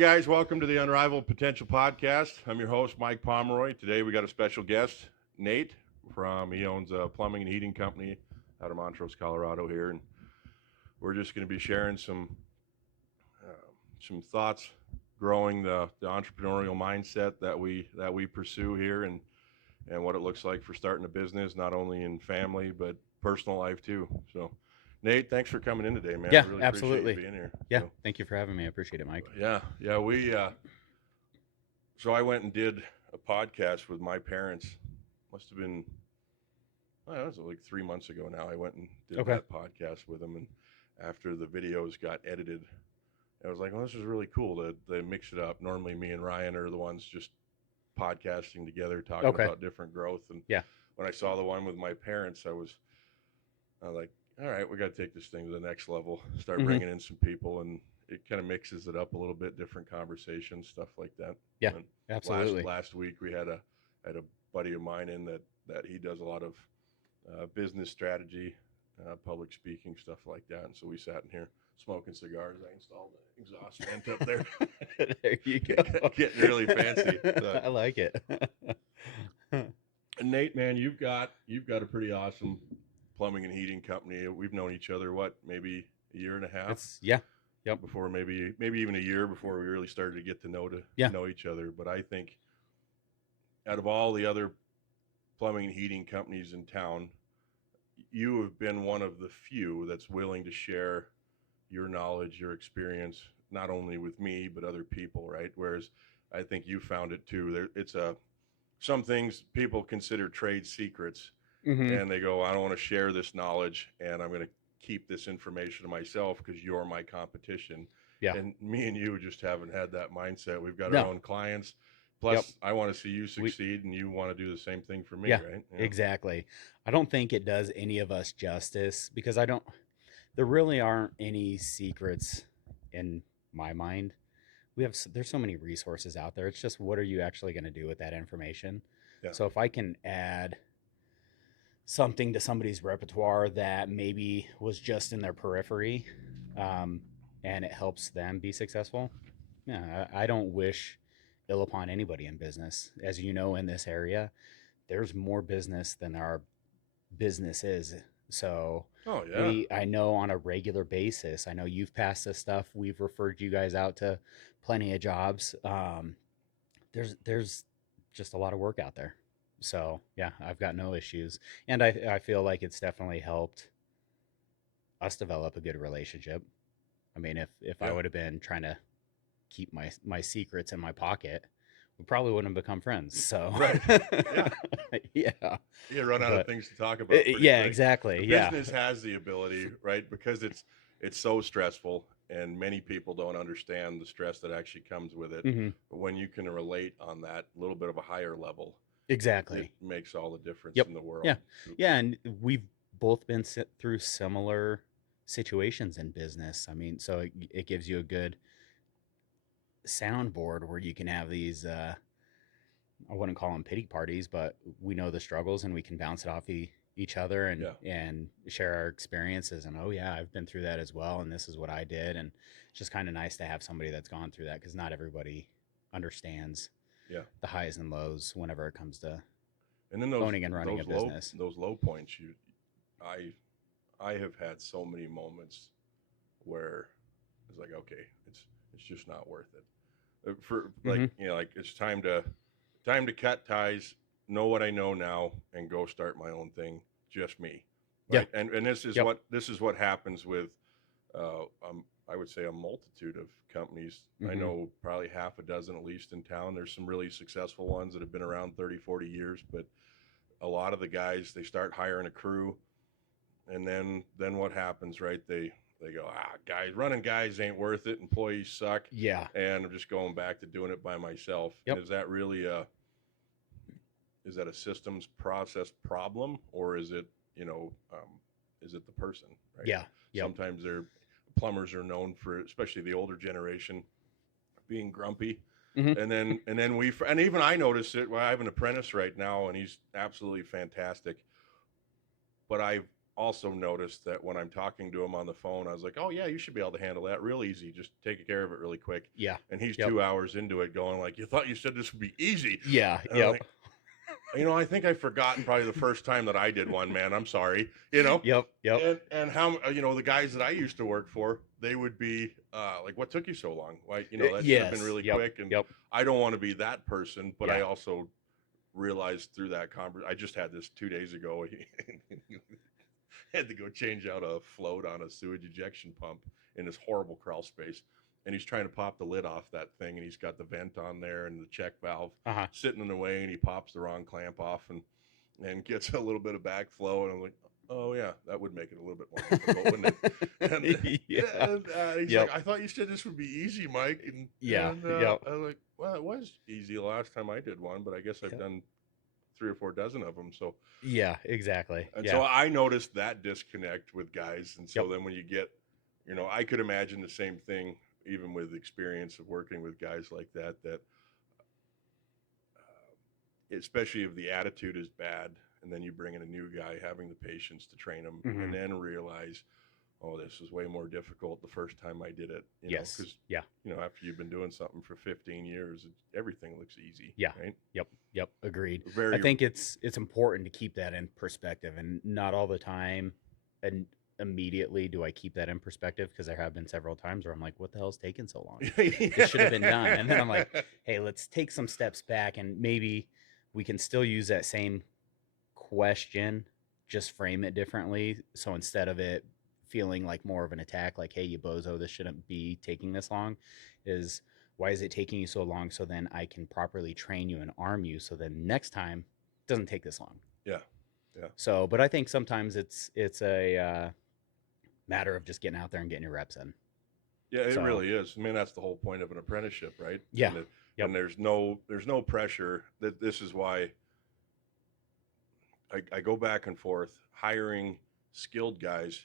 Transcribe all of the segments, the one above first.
guys, welcome to the Unrivaled Potential Podcast. I'm your host, Mike Pomeroy. Today we got a special guest, Nate, he owns a plumbing and heating company out of Montrose, Colorado here, and we're just going to be sharing some thoughts, growing the entrepreneurial mindset that we pursue here, and what it looks like for starting a business, not only in family but personal life too. So, Nate, thanks for coming in today, man. Yeah, I really absolutely. appreciate you being here. Yeah, So, thank you for having me. I appreciate it, Mike. yeah. So I went and did a podcast with my parents. Must have been, I don't know, it was like 3 months ago now. I went and did Okay. that podcast with them, and after the videos got edited, I was like, well, this is really cool to they mix it up. Normally, me and Ryan are the ones just podcasting together, talking Okay. about different growth. And Yeah. when I saw the one with my parents, I was like, all right, we got to take this thing to the next level. Start hmm bringing in some people, and it kind of mixes it up a little bit, different conversations, stuff like that. Yeah, And absolutely. last week we had a buddy of mine in that he does a lot of business strategy, public speaking, stuff like that. And so we sat in here smoking cigars. I installed an exhaust vent up there, There you go. getting really fancy. I like it. And Nate, man, you've got a pretty awesome plumbing and heating company. We've known each other maybe a year and a half Yeah. Yep. before, maybe even a year before we really started to get to Yeah. know each other. But I think out of all the other plumbing and heating companies in town, you have been one of the few that's willing to share your knowledge, your experience, not only with me but other people, right? Whereas I think you found it too. Some things people consider trade secrets, hmm and they go, I don't want to share this knowledge, and I'm going to keep this information to myself because you're my competition. Yeah. And me and you just haven't had that mindset. We've got our No. own clients. Yep. Plus, I want to see you We. succeed, and you want to do the same thing for me, Yeah. right? Yeah. Exactly. I don't think it does any of us justice because I don't. There really aren't any secrets in my mind. There's so many resources out there. It's just what are you actually going to do with that information? Yeah. So if I can add something to somebody's repertoire that maybe was just in their periphery, and it helps them be successful. Yeah, I don't wish ill upon anybody in business. As you know, in this area, there's more business than there are businesses. So Oh yeah. I know on a regular basis, I know you've passed this stuff. We've referred you guys out to plenty of jobs. There's just a lot of work out there. So yeah, I've got no issues, and I feel like it's definitely helped us develop a good relationship. I mean, if I Yeah. would have been trying to keep my secrets in my pocket, we probably wouldn't have become friends. So Right. Yeah. yeah, You run out of but things to talk about pretty yeah, quick. The exactly. Yeah. business has the ability, right? Because it's so stressful, and many people don't understand the stress that actually comes with it. hmm But when you can relate on that little bit of a higher level, it Exactly. makes all the difference Yep. in the Yeah. world. Yeah, and we've both been through similar situations in business. I mean, so it gives you a good soundboard where you can have these I wouldn't call them pity parties, but we know the struggles and we can bounce it off each other Yeah. and share our experiences and oh yeah, I've been through that as well and this is what I did, and it's just kind of nice to have somebody that's gone through that because not everybody understands Yeah. the highs and lows whenever it comes to And then owning and running a business. those low points, I I have had so many moments where it's like, okay, it's just not worth it. For like, hmm like it's time to cut ties, know what I know now, and go start my own thing, just me, Yeah. right? And Yep. this is what happens with, I would say, a multitude of companies. I hmm know probably half a dozen at least in town. There's some really successful ones that have been around 30, 40 years, but a lot of the guys, they start hiring a crew, and then what happens, right? They go, guys ain't worth it. Employees suck, Yeah. and I'm just going back to doing it by myself. Yep. Is that really is that a systems process problem, or is it is it the person, right? Yeah. Yep. Sometimes plumbers are known for, especially the older generation, being grumpy. hmm And even I notice it. Well, I have an apprentice right now, and he's absolutely fantastic. But I've also noticed that when I'm talking to him on the phone, I was like, "Oh yeah, you should be able to handle that real easy. Just take care of it really quick." Yeah. And he's Yep. 2 hours into it, going like, "You thought you said this would be easy?" Yeah. And I'm Yep. like, I think I've forgotten probably the first time that I did one, man. I'm sorry, you know. Yep. Yep. And how the guys that I used to work for, they would be like, "What took you so long? Why, that should have been Yes. really Yep. quick." And Yep. I don't want to be that person, but I Yeah. also realized through that conversation, I just had this 2 days ago. Had to go change out a float on a sewage ejection pump in this horrible crawl space. And he's trying to pop the lid off that thing, and he's got the vent on there and the check valve Uh-huh. sitting in the way, and he pops the wrong clamp off and gets a little bit of backflow. And I'm like, "Oh yeah, that would make it a little bit more difficult, wouldn't it?" Yeah. And he's Yep. like, "I thought you said this would be easy, Mike." Yeah. And Yep. I was like, "Well, it was easy the last time I did one, but I guess I've Yep. done 3 or 4 dozen of them." So Yeah. Exactly. and Yeah. so I noticed that disconnect with guys. And so Yep. then when you get, I could imagine the same thing, even with experience of working with guys like that, especially if the attitude is bad, and then you bring in a new guy, having the patience to train them, Mhm. and then realize, oh, this is way more difficult the first time I did it, Yes. because, Yeah. after you've been doing something for 15 years, everything looks easy. Yeah. Right. Yep. Yep. Agreed. I Very, think it's important to keep that in perspective, and not all the time and immediately do I keep that in perspective, because there have been several times where I'm like, what the hell's taking so long? This should have been done. And then I'm like, hey, let's take some steps back, and maybe we can still use that same question, just frame it differently. So instead of it feeling like more of an attack, like, hey, you bozo, this shouldn't be taking this long, is why is it taking you so long? So then I can properly train you and arm you, so then next time it doesn't take this long. yeah. Yeah. So, but I think sometimes it's a matter of just getting out there and getting your reps in. Yeah, it So, really is. I mean, that's the whole point of an apprenticeship, right? yeah. And Yep. and there's no pressure. That This is why I go back and forth. Hiring skilled guys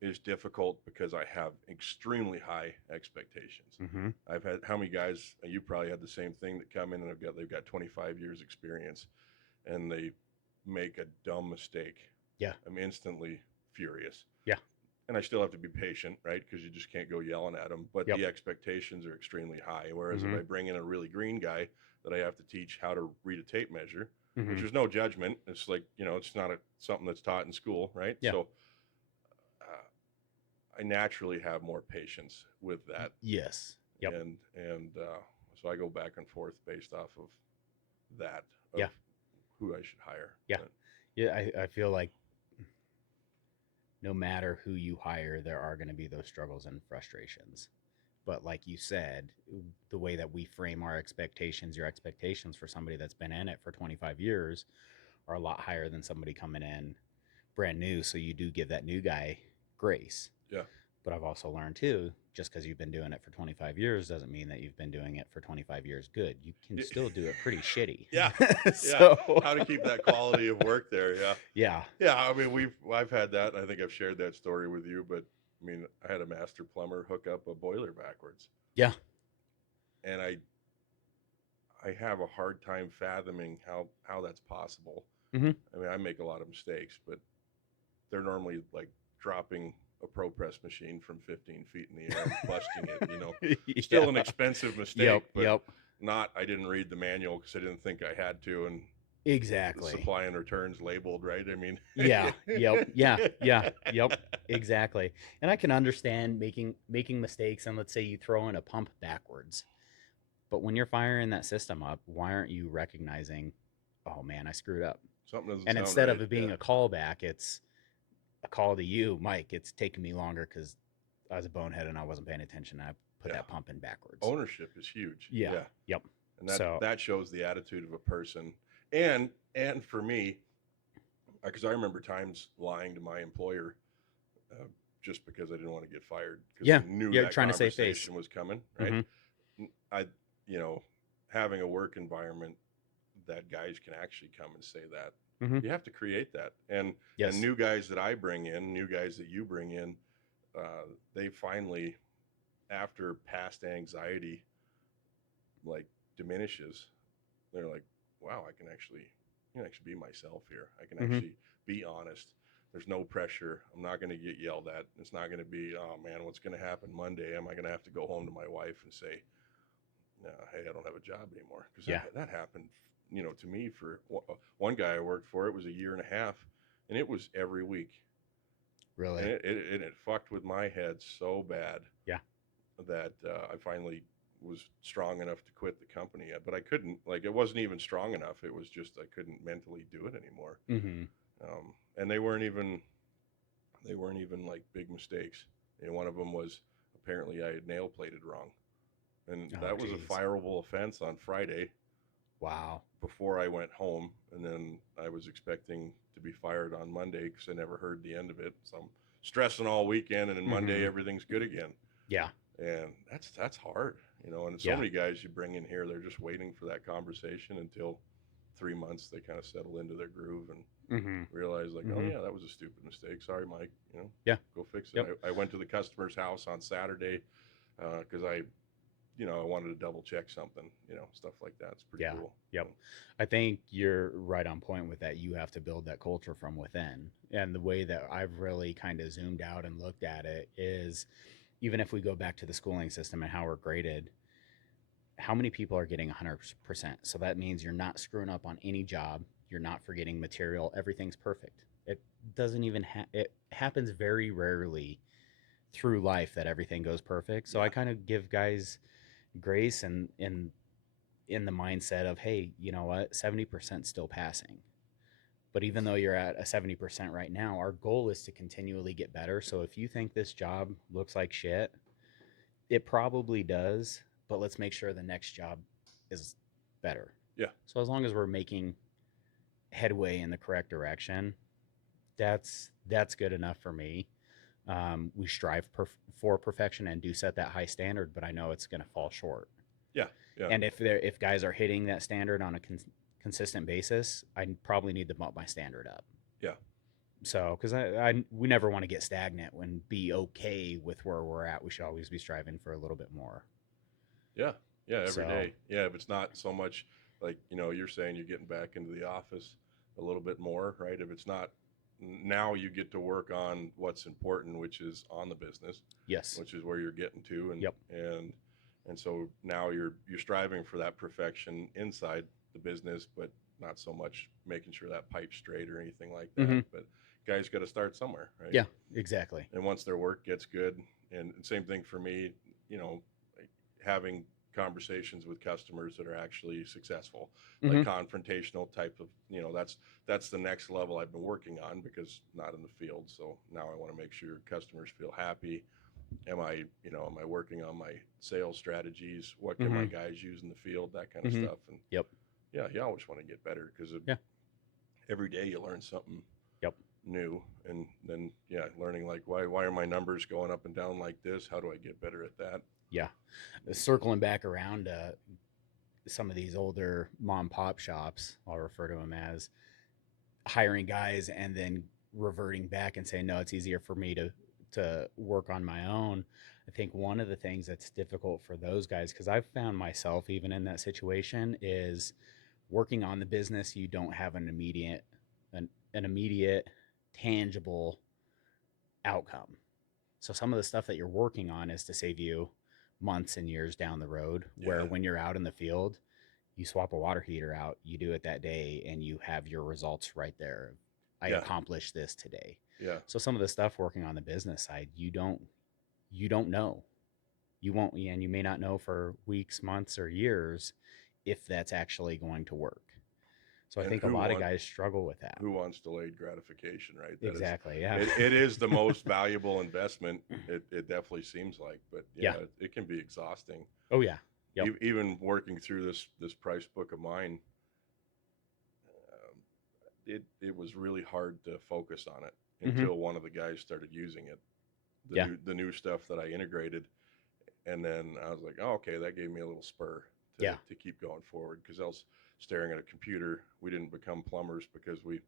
is difficult because I have extremely high expectations. Mm-hmm. I've had, how many guys, you probably had the same thing, that come in and they've got 25 years experience, and they make a dumb mistake. Yeah. I'm instantly furious. Yeah. And I still have to be patient, right? Because you just can't go yelling at them. But Yep. the expectations are extremely high. Whereas Mhm. if I bring in a really green guy that I have to teach how to read a tape measure, which Mhm. there's no judgment. It's like, it's not something that's taught in school, right? Yeah. So I naturally have more patience with that. Yes. Yep. And so I go back and forth based off of that, of Yeah. who I should hire. Yeah. But Yeah. I feel like no matter who you hire, there are going to be those struggles and frustrations. But like you said, the way that we frame our expectations, your expectations for somebody that's been in it for 25 years are a lot higher than somebody coming in brand new. So you do give that new guy grace. Yeah. But I've also learned too, just because you've been doing it for 25 years doesn't mean that you've been doing it for 25 years good. You can still do it pretty shitty. Yeah. So How to keep that quality of work there. Yeah. yeah. Yeah. I mean, I've had that. I think I've shared that story with you, but I mean, I had a master plumber hook up a boiler backwards. Yeah. And I have a hard time fathoming how that's possible. Mhm. I mean, I make a lot of mistakes, but they're normally like dropping a ProPress machine from 15 feet in the air and busting it, still an expensive mistake, Yep. but Yep. not, I didn't read the manual because I didn't think I had to. And Exactly. supply and returns labeled, right? I mean, Yeah. Yep. Yeah. Yeah. Yep. Exactly. And I can understand making mistakes, and let's say you throw in a pump backwards. But when you're firing that system up, why aren't you recognizing, oh man, I screwed up? something doesn't And sound instead right. of it being Yeah. a callback, it's a call to you, Mike. It's taking me longer because I was a bonehead and I wasn't paying attention. I put Yeah. that pump in backwards. Ownership is huge. Yeah. Yep. And So- that shows the attitude of a person. And for me, because I remember times lying to my employer just because I didn't want to get fired, because Yeah. I knew You're that trying to save face. conversation was coming, right? Mhm. I, having a work environment that guys can actually come and say that. Mhm. You have to create that. And Yes. new guys that I bring in, new guys that you bring in, they finally, after past anxiety like diminishes, they're like, wow, I can actually be myself here. I can Mhm. actually be honest. There's no pressure. I'm not going to get yelled at. It's not going to be, oh man, what's going to happen Monday? Am I going to have to go home to my wife and say, no, hey, I don't have a job anymore? Because Yeah. that happened, to me for one guy I worked for. It was a year and a half, and it was every week, and Really? it fucked with my head so bad Yeah. that I finally was strong enough to quit the company. But I couldn't. Like, it wasn't even strong enough. It was just I couldn't mentally do it anymore. Mm-hmm. And they weren't even like big mistakes. One of them was apparently I had nail plated wrong, and Oh, that was a geez. fireable offense on Friday Wow. before I went home, and then I was expecting to be fired on Monday because I never heard the end of it. So I'm stressing all weekend, and then Monday Mm-hmm. everything's good again. Yeah. And that's hard, And so Yeah. many guys you bring in here, they're just waiting for that conversation until 3 months they kind of settle into their groove and Mm-hmm. realize like, oh Mm-hmm. yeah, that was a stupid mistake. Sorry, Mike. Yeah. Go fix it. Yep. I went to the customer's house on Saturday because I wanted to double check something, stuff like that. It's pretty Yeah. cool. Yep. I think you're right on point with that. You have to build that culture from within. And the way that I've really kind of zoomed out and looked at it is, even if we go back to the schooling system and how we're graded, how many people are getting 100%? So that means you're not screwing up on any job. You're not forgetting material. Everything's perfect. It doesn't even it happens very rarely through life that everything goes perfect. So I Yeah. kind of give guys grace and in the mindset of, hey, you know what, 70% still passing. But even though you're at a 70% right now, our goal is to continually get better. So if you think this job looks like shit, it probably does, but let's make sure the next job is better. Yeah. So as long as we're making headway in the correct direction, that's good enough for me. We strive for perfection and do set that high standard, but I know it's going to fall short. Yeah. Yeah. And if guys are hitting that standard on a consistent basis, I probably need to bump my standard up. Yeah. So, because we never want to get stagnant and be okay with where we're at. We should always be striving for a little bit more. Yeah. Yeah. Every So, day. Yeah. If it's not so much like, you're saying you're getting back into the office a little bit more, right? If it's not, now you get to work on what's important, which is on the business, yes. which is where you're getting to. Yep. And so now you're striving for that perfection inside the business, but not so much making sure that pipe's straight or anything like that. Mm-hmm. But guys got to start somewhere, right? Yeah, exactly. And once their work gets good, and same thing for me, having conversations with customers that are actually successful, like Mm-hmm. confrontational type of, that's the next level I've been working on because not in the field. So now I want to make sure customers feel happy. Am I working on my sales strategies? What can my Mm-hmm. guys use in the field? That kind of Mm-hmm. stuff. And Yep. yeah, you always want to get better because Yeah. every day you learn something Yep. new, and then learning like why are my numbers going up and down like this? How do I get better at that? Yeah. Circling back around some of these older mom pop shops, I'll refer to them as, hiring guys and then reverting back and saying, no, it's easier for me to work on my own. I think one of the things that's difficult for those guys, because I've found myself even in that situation, is working on the business. You don't have an immediate tangible outcome. So some of the stuff that you're working on is to save you months and years down the road, where Yeah. when you're out in the field, you swap a water heater out, you do it that day, and you have your results right there. I Yeah. accomplished this today. Yeah. So some of the stuff working on the business side, you don't know. You won't, and you may not know for weeks, months, or years if that's actually going to work. So I And think a lot of guys struggle with that. who wants delayed gratification, right? That Exactly. Yeah. it is the most valuable investment. It definitely seems like, but Yeah. it can be exhausting. Oh yeah. Yep. Even working through this price book of mine, it was really hard to focus on it until one of the guys started using it. The new stuff that I integrated, and then I was like, oh, okay, that gave me a little spur to keep going forward, because else staring at a computer, we didn't become plumbers because we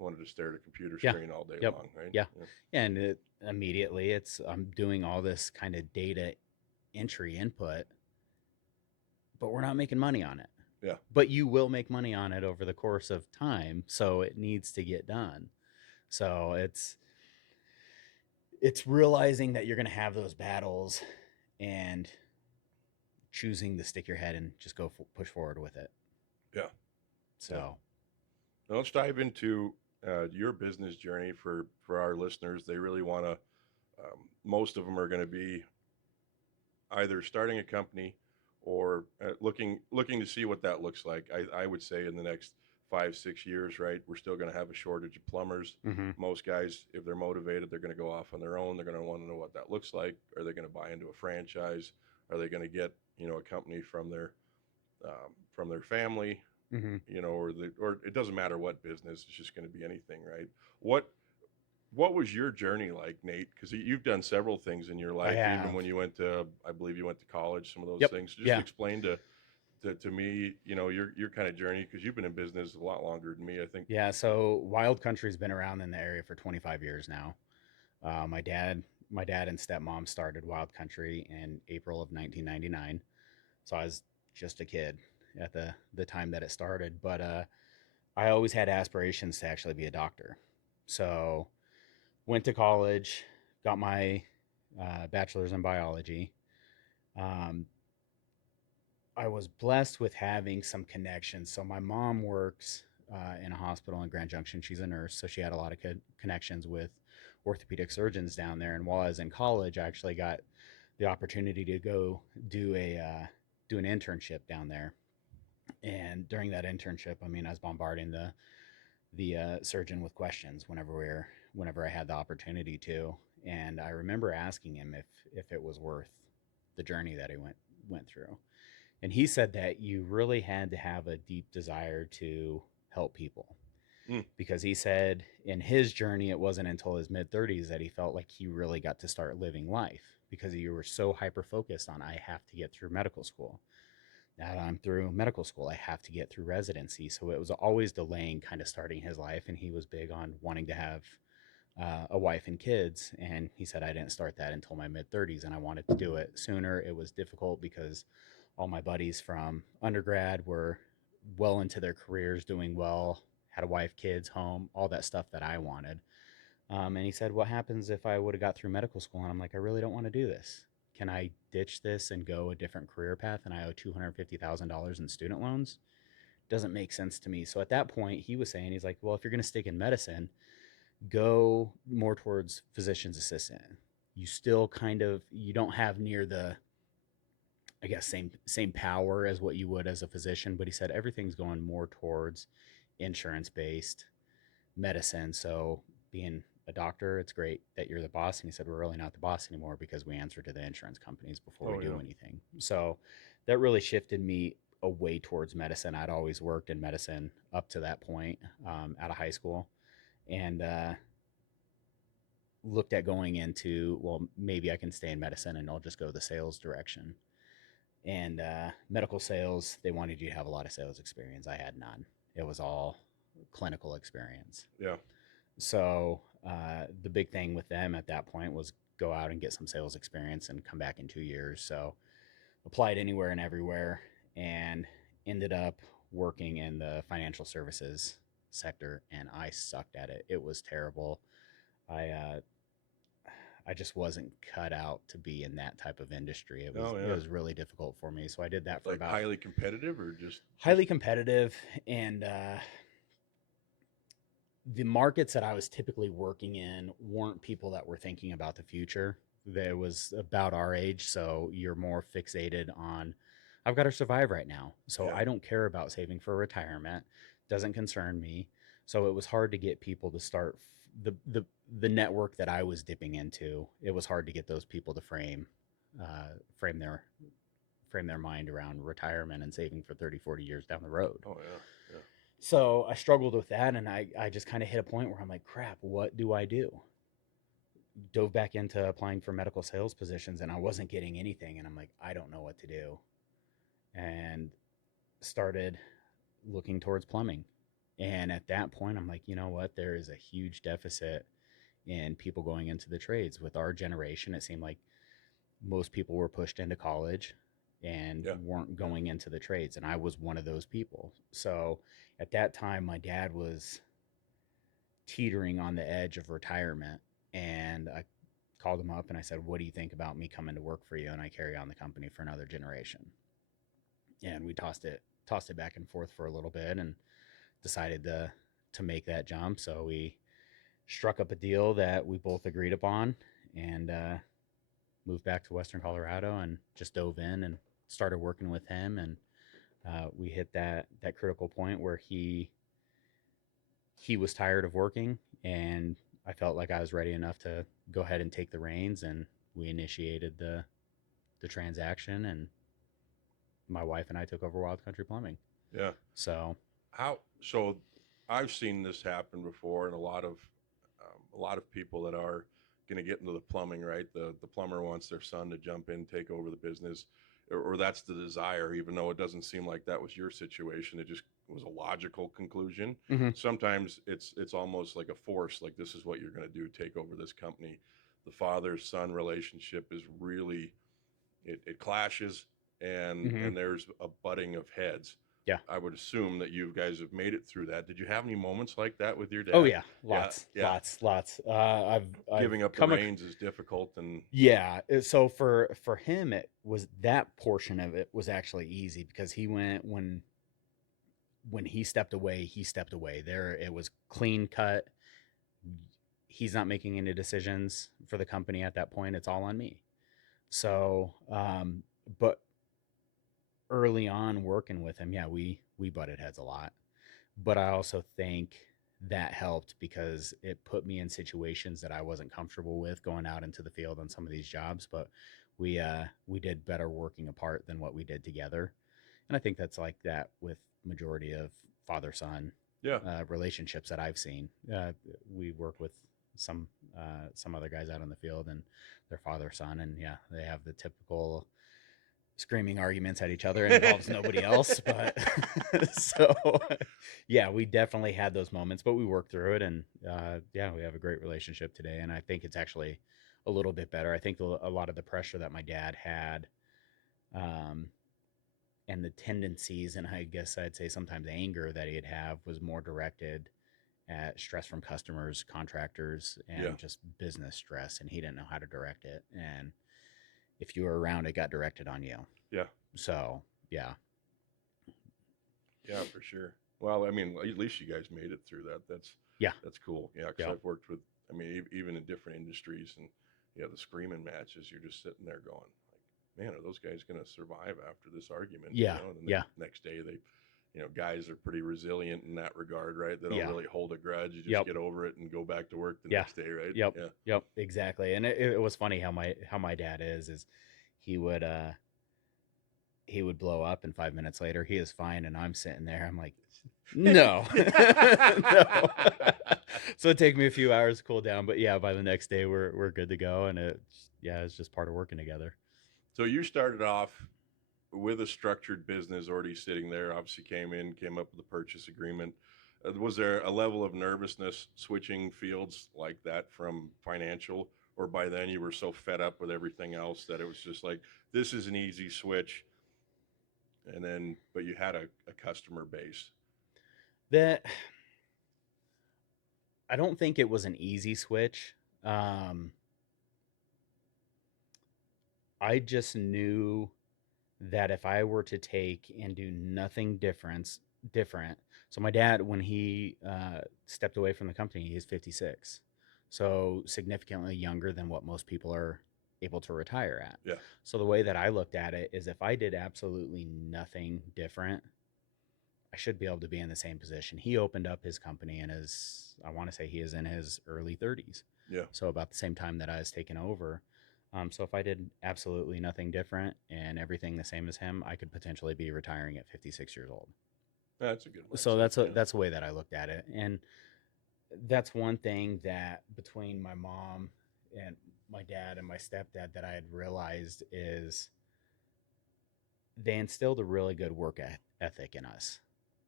wanted to stare at a computer screen all day long, right? Yeah. And immediately I'm doing all this kind of data entry input, but we're not making money on it. Yeah. But you will make money on it over the course of time, so it needs to get done. So it's realizing that you're going to have those battles and choosing to stick your head and just push forward with it. Yeah. Yeah. So, Now let's dive into your business journey for our listeners. They really want to. Most of them are going to be either starting a company or looking to see what that looks like. I would say in the next 5 6 years, right? We're still going to have a shortage of plumbers. mm-hmm. Most guys, if they're motivated, they're going to go off on their own. They're going to want to know what that looks like. Are they going to buy into a franchise? Are they going to get a company from their family? Mm-hmm. Or it doesn't matter what business. It's just going to be anything, right? What was your journey like, Nate? Because you've done several things in your I life, even have. when you went to, I believe you went to college, some of those Yep. things. Just Yeah. explain to me, your kind of journey, because you've been in business a lot longer than me, I think. Yeah. So Wild Country's been around in the area for 25 years now. My dad and stepmom started Wild Country in April of 1999. So I was just a kid at the time that it started. But I always had aspirations to actually be a doctor. So went to college, got my bachelor's in biology. Um, I was blessed with having some connections. So my mom works in a hospital in Grand Junction. She's a nurse, so she had a lot of connections with orthopedic surgeons down there. And while I was in college, I actually got the opportunity to go do an internship down there. And during that internship, I mean, I was bombarding the surgeon with questions whenever I had the opportunity to. And I remember asking him if it was worth the journey that he went through. And he said that you really had to have a deep desire to help people. Mm, Because he said in his journey, it wasn't until his mid 30s that he felt like he really got to start living life because you were so hyper focused on, I have to get through medical school. Now that I'm through medical school, I have to get through residency. So it was always delaying kind of starting his life. And he was big on wanting to have a wife and kids. And he said, I didn't start that until my mid 30s and I wanted to do it sooner. It was difficult because all my buddies from undergrad were well into their careers, doing well, had a wife, kids, home, all that stuff that I wanted. And he said, what happens if I would have got through medical school? And I'm like, I really don't want to do this. Can I ditch this and go a different career path? And I owe $250,000 in student loans. Doesn't make sense to me. So at that point, he was saying, he's like, well, if you're going to stick in medicine, go more towards physician's assistant. You still kind of, you don't have near the, I guess, same power as what you would as a physician, but he said everything's going more towards insurance based medicine. So being a doctor, it's great that you're the boss. And he said, we're really not the boss anymore because we answer to the insurance companies before we oh do yeah. anything. So that really shifted me away towards medicine. I'd always worked in medicine up to that point out of high school and looked at going into, well, maybe I can stay in medicine and I'll just go the sales direction. And medical sales, they wanted you to have a lot of sales experience. I had none. It was all clinical experience. Yeah. So the big thing with them at that point was go out and get some sales experience and come back in 2 years. So applied anywhere and everywhere and ended up working in the financial services sector and I sucked at it. It was terrible. I I just wasn't cut out to be in that type of industry. It was Oh it yeah. was really difficult for me. So I did that for Like about highly competitive or just highly competitive and the markets that I was typically working in weren't people that were thinking about the future. That was about our age, so you're more fixated on I've got to survive right now. So yeah. I don't care about saving for retirement. Doesn't concern me. So it was hard to get people to start the network that I was dipping into. It was hard to get those people to frame their mind around retirement and saving for 30, 40 years down the road. Oh yeah. Yeah. So I struggled with that and I just kind of hit a point where I'm like, crap, what do I do? Dove back into applying for medical sales positions and I wasn't getting anything. And I'm like, I don't know what to do. And started looking towards plumbing. And at that point, I'm like, you know what? There is a huge deficit in people going into the trades. With our generation, it seemed like most people were pushed into college and Yeah. weren't going into the trades. And I was one of those people. So at that time, my dad was teetering on the edge of retirement. And I called him up and I said, "What do you think about me coming to work for you and I carry on the company for another generation?" And we tossed it back and forth for a little bit and decided to make that jump. So we struck up a deal that we both agreed upon, and moved back to Western Colorado and just dove in and started working with him. And we hit that critical point where he was tired of working, and I felt like I was ready enough to go ahead and take the reins. And we initiated the transaction, and my wife and I took over Wild Country Plumbing. Yeah. So So I've seen this happen before, and a lot of people that are going to get into the plumbing, right? The plumber wants their son to jump in, take over the business, or that's the desire, even though it doesn't seem like that was your situation. It just was a logical conclusion. mhm. Sometimes it's almost like a force, like this is what you're going to do, take over this company. The father son relationship is really it clashes, Mhm. and there's a butting of heads. Yeah. I would assume that you guys have made it through that. Did you have any moments like that with your Oh dad? yeah, Yeah, lots, yeah. lots, lots. I've Giving up the come reins is difficult, and yeah. So for him, it was that portion of it was actually easy because he went when he stepped away, he stepped away. There, it was clean cut. He's not making any decisions for the company at that point. It's all on me. So, but early on working with him, yeah, we butted heads a lot. But I also think that helped because it put me in situations that I wasn't comfortable with going out into the field on some of these jobs. But we did better working apart than what we did together. And I think that's like that with majority of father son yeah, relationships that I've seen. We work with some other guys out in the field and their father son, and yeah, they have the typical screaming arguments at each other. It involves nobody else, but so yeah, we definitely had those moments, but we worked through it. And yeah, we have a great relationship today, and I think it's actually a little bit better. I think a lot of the pressure that my dad had, um, and the tendencies, and I guess I'd say sometimes anger that he'd have, was more directed at stress from customers, contractors, yeah, and just business stress, and he didn't know how to direct it. And if you were around, it got directed on you. yeah, So yeah. yeah, for sure. Well, I mean, at least you guys made it through that. Yeah. That's cool. Yeah, because Yeah. I've worked with, I mean, even in different industries, and yeah, the screaming matches, you're just sitting there going, like, man, are those guys going to survive after this argument? You Yeah. know, and the Yeah. next day they, guys are pretty resilient in that regard, right? They don't Yeah. really hold a grudge. You just Yep. get over it and go back to work the Yeah. next day, right? Yep. Yeah. Yep. Exactly. And it was funny how my dad is he would he would blow up and 5 minutes later he is fine and I'm sitting there. I'm like, no. No. So it take me a few hours to cool down, but yeah, by the next day we're good to go. And it's just part of working together. So you started off with a structured business already sitting there. Obviously, came up with a purchase agreement. Was there a level of nervousness switching fields like that from financial, or by then you were so fed up with everything else that it was just like this is an easy switch, and then but you had a customer base. That I don't think it was an easy switch. Um, I just knew that if I were to take and do nothing different. So my dad, when he stepped away from the company, he's 56, so significantly younger than what most people are able to retire at. Yeah, So the way that I looked at it is, if I did absolutely nothing different, I should be able to be in the same position. He opened up his company in I want to say he is in his early 30s. yeah, So about the same time that I was taking over. So if I did absolutely nothing different and everything the same as him, I could potentially be retiring at 56 years old. that's a good So mindset. Yeah, that's the way that I looked at it. And that's one thing that between my mom and my dad and my stepdad that I had realized is they instilled a really good work ethic in us.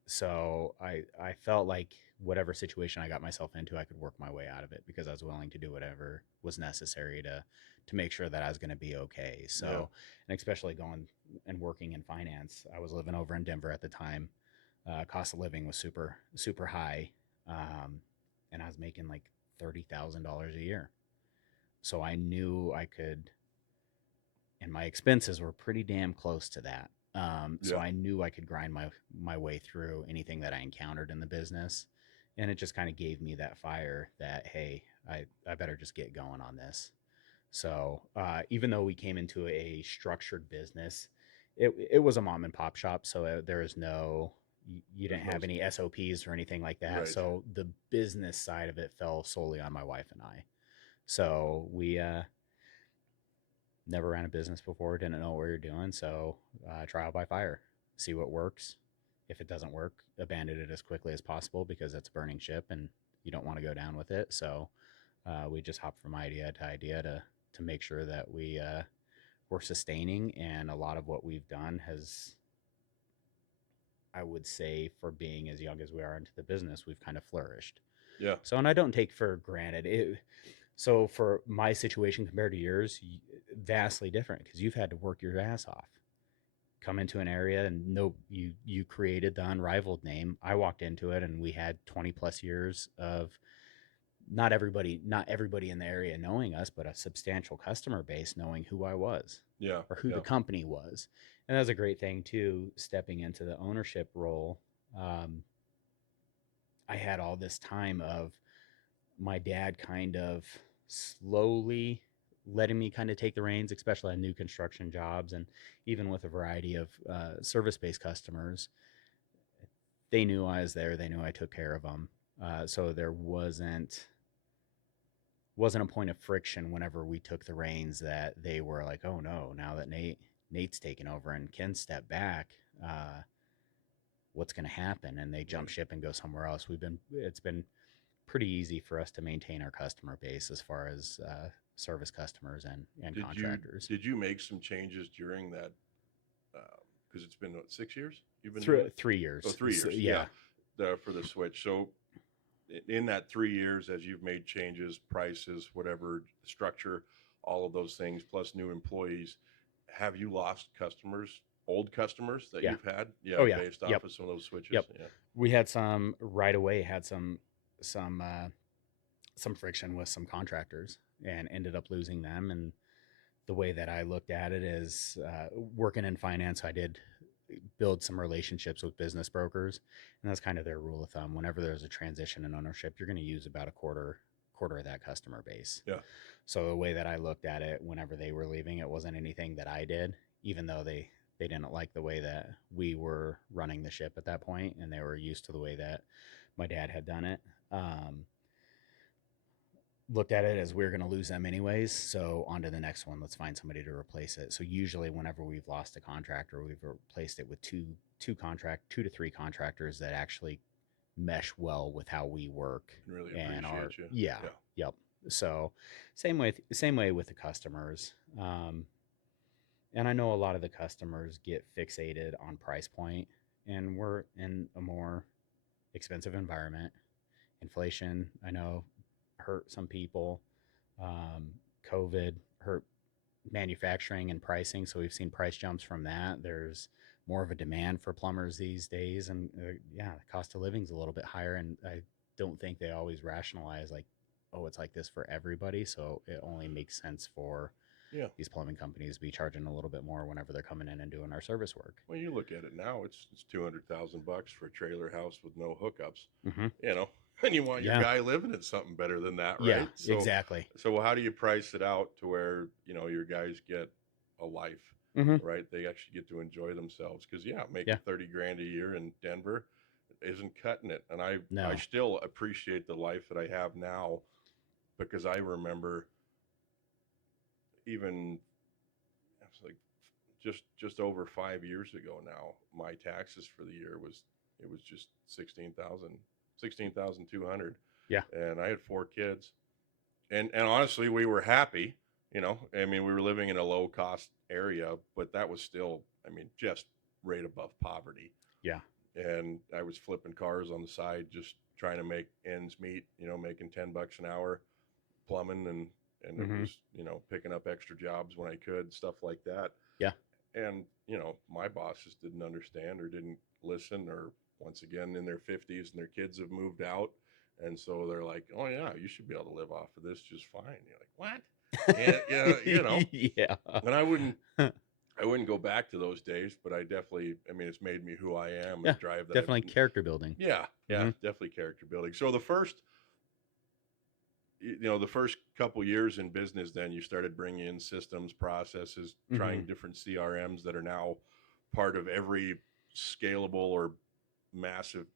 So I felt like whatever situation I got myself into, I could work my way out of it because I was willing to do whatever was necessary to make sure that I was going to be okay. yeah, So, and especially going and working in finance, I was living over in Denver at the time. Cost of living was super high. and I was making like $30,000 a year. So I knew I could, and my expenses were pretty damn close to that. So Yeah. I knew I could grind my way through anything that I encountered in the business, and it just kind of gave me that fire that, hey, I better just get going on this. So even though we came into a structured business, it was a mom and pop shop, so there is no, you There's didn't no, have any SOPs or anything like that. right. So the business side of it fell solely on my wife and I. So we never ran a business before, didn't know what we were doing. So trial by fire, see what works. If it doesn't work, abandon it as quickly as possible because it's a burning ship and you don't want to go down with it. So we just hopped from idea to idea to make sure that we're sustaining. And a lot of what we've done has, I would say, for being as young as we are into the business, we've kind of flourished. Yeah. So, and I don't take for granted it. So for my situation compared to yours, vastly different because you've had to work your ass off, come into an area and no, you created the Unrivaled name. I walked into it and we had 20 plus years of not everybody in the area knowing us, but a substantial customer base knowing who I was Yeah. or who Yeah. the company was. And that was a great thing too, stepping into the ownership role. Um, I had all this time of my dad kind of slowly letting me kind of take the reins, especially on new construction jobs. And even with a variety of service based customers, they knew I was there. They knew I took care of them. So there wasn't a point of friction whenever we took the reins that they were like, oh no, now that Nate's taken over and Ken stepped back, what's going to happen? And they jump Right. ship and go somewhere else. It's been pretty easy for us to maintain our customer base as far as service customers and Did you contractors. did you make some changes during that? Because it's been what, 6 years you've been doing it? 3 years. Oh, 3 years. Yeah. Yeah. For the switch. So in that 3 years, as you've made changes, prices, whatever structure, all of those things, plus new employees, have you lost customers, old customers that Yeah. you've had? Yeah, Oh yeah. based Yep. off of some of those switches. Yep. Yeah. We had some right away. Had some friction with some contractors and ended up losing them. And the way that I looked at it is working in finance, I did build some relationships with business brokers, and that's kind of their rule of thumb. Whenever there's a transition in ownership, you're going to use about a quarter of that customer base. Yeah. So the way that I looked at it, whenever they were leaving, it wasn't anything that I did, even though they didn't like the way that we were running the ship at that point, and they were used to the way that my dad had done it. Looked at it as we're going to lose them anyways. So on to the next one. Let's find somebody to replace it. So usually whenever we've lost a contractor, we've replaced it with two to three contractors that actually mesh well with how we work Can really and our, appreciate you. yeah, Yeah. yep. So same way with the customers. And I know a lot of the customers get fixated on price point, and we're in a more expensive environment. Inflation, I know, hurt some people. COVID hurt manufacturing and pricing, so we've seen price jumps from that. There's more of a demand for plumbers these days, and yeah, the cost of living's a little bit higher. And I don't think they always rationalize like, oh, it's like this for everybody. So it only makes sense for Yeah. these plumbing companies to be charging a little bit more whenever they're coming in and doing our service work. Well, you look at it now, it's $200,000 for a trailer house with no hookups, Mm-hmm. you know, and you want your Yeah. guy living in something better than that, Yeah, right? So, exactly. so how do you price it out to where, your guys get a life, Mm-hmm. right? They actually get to enjoy themselves. Because yeah, making Yeah. 30 grand a year in Denver isn't cutting it. And I No. still appreciate the life that I have now, because I remember even it's like just over 5 years ago now, my taxes for the year it was just 16,200. Yeah. And I had 4 kids. And honestly, we were happy, I mean, we were living in a low cost area, but that was still, I mean, just right above poverty. Yeah. And I was flipping cars on the side, just trying to make ends meet, making $10 an hour, plumbing, and it Mm-hmm. was, picking up extra jobs when I could, stuff like that. Yeah. And, my bosses didn't understand or didn't listen, or once again, in their 50s and their kids have moved out, And so they're like, oh yeah, you should be able to live off of this just fine. You're like, what? And yeah, Yeah. and I wouldn't go back to those days, but I definitely, I mean, it's made me who I am and Yeah. the drive that I've, Definitely character building. yeah, yeah, Hmm. definitely character building. So the first couple years in business, then you started bringing in systems, processes, Hmm. trying different CRMs that are now part of every scalable or massive,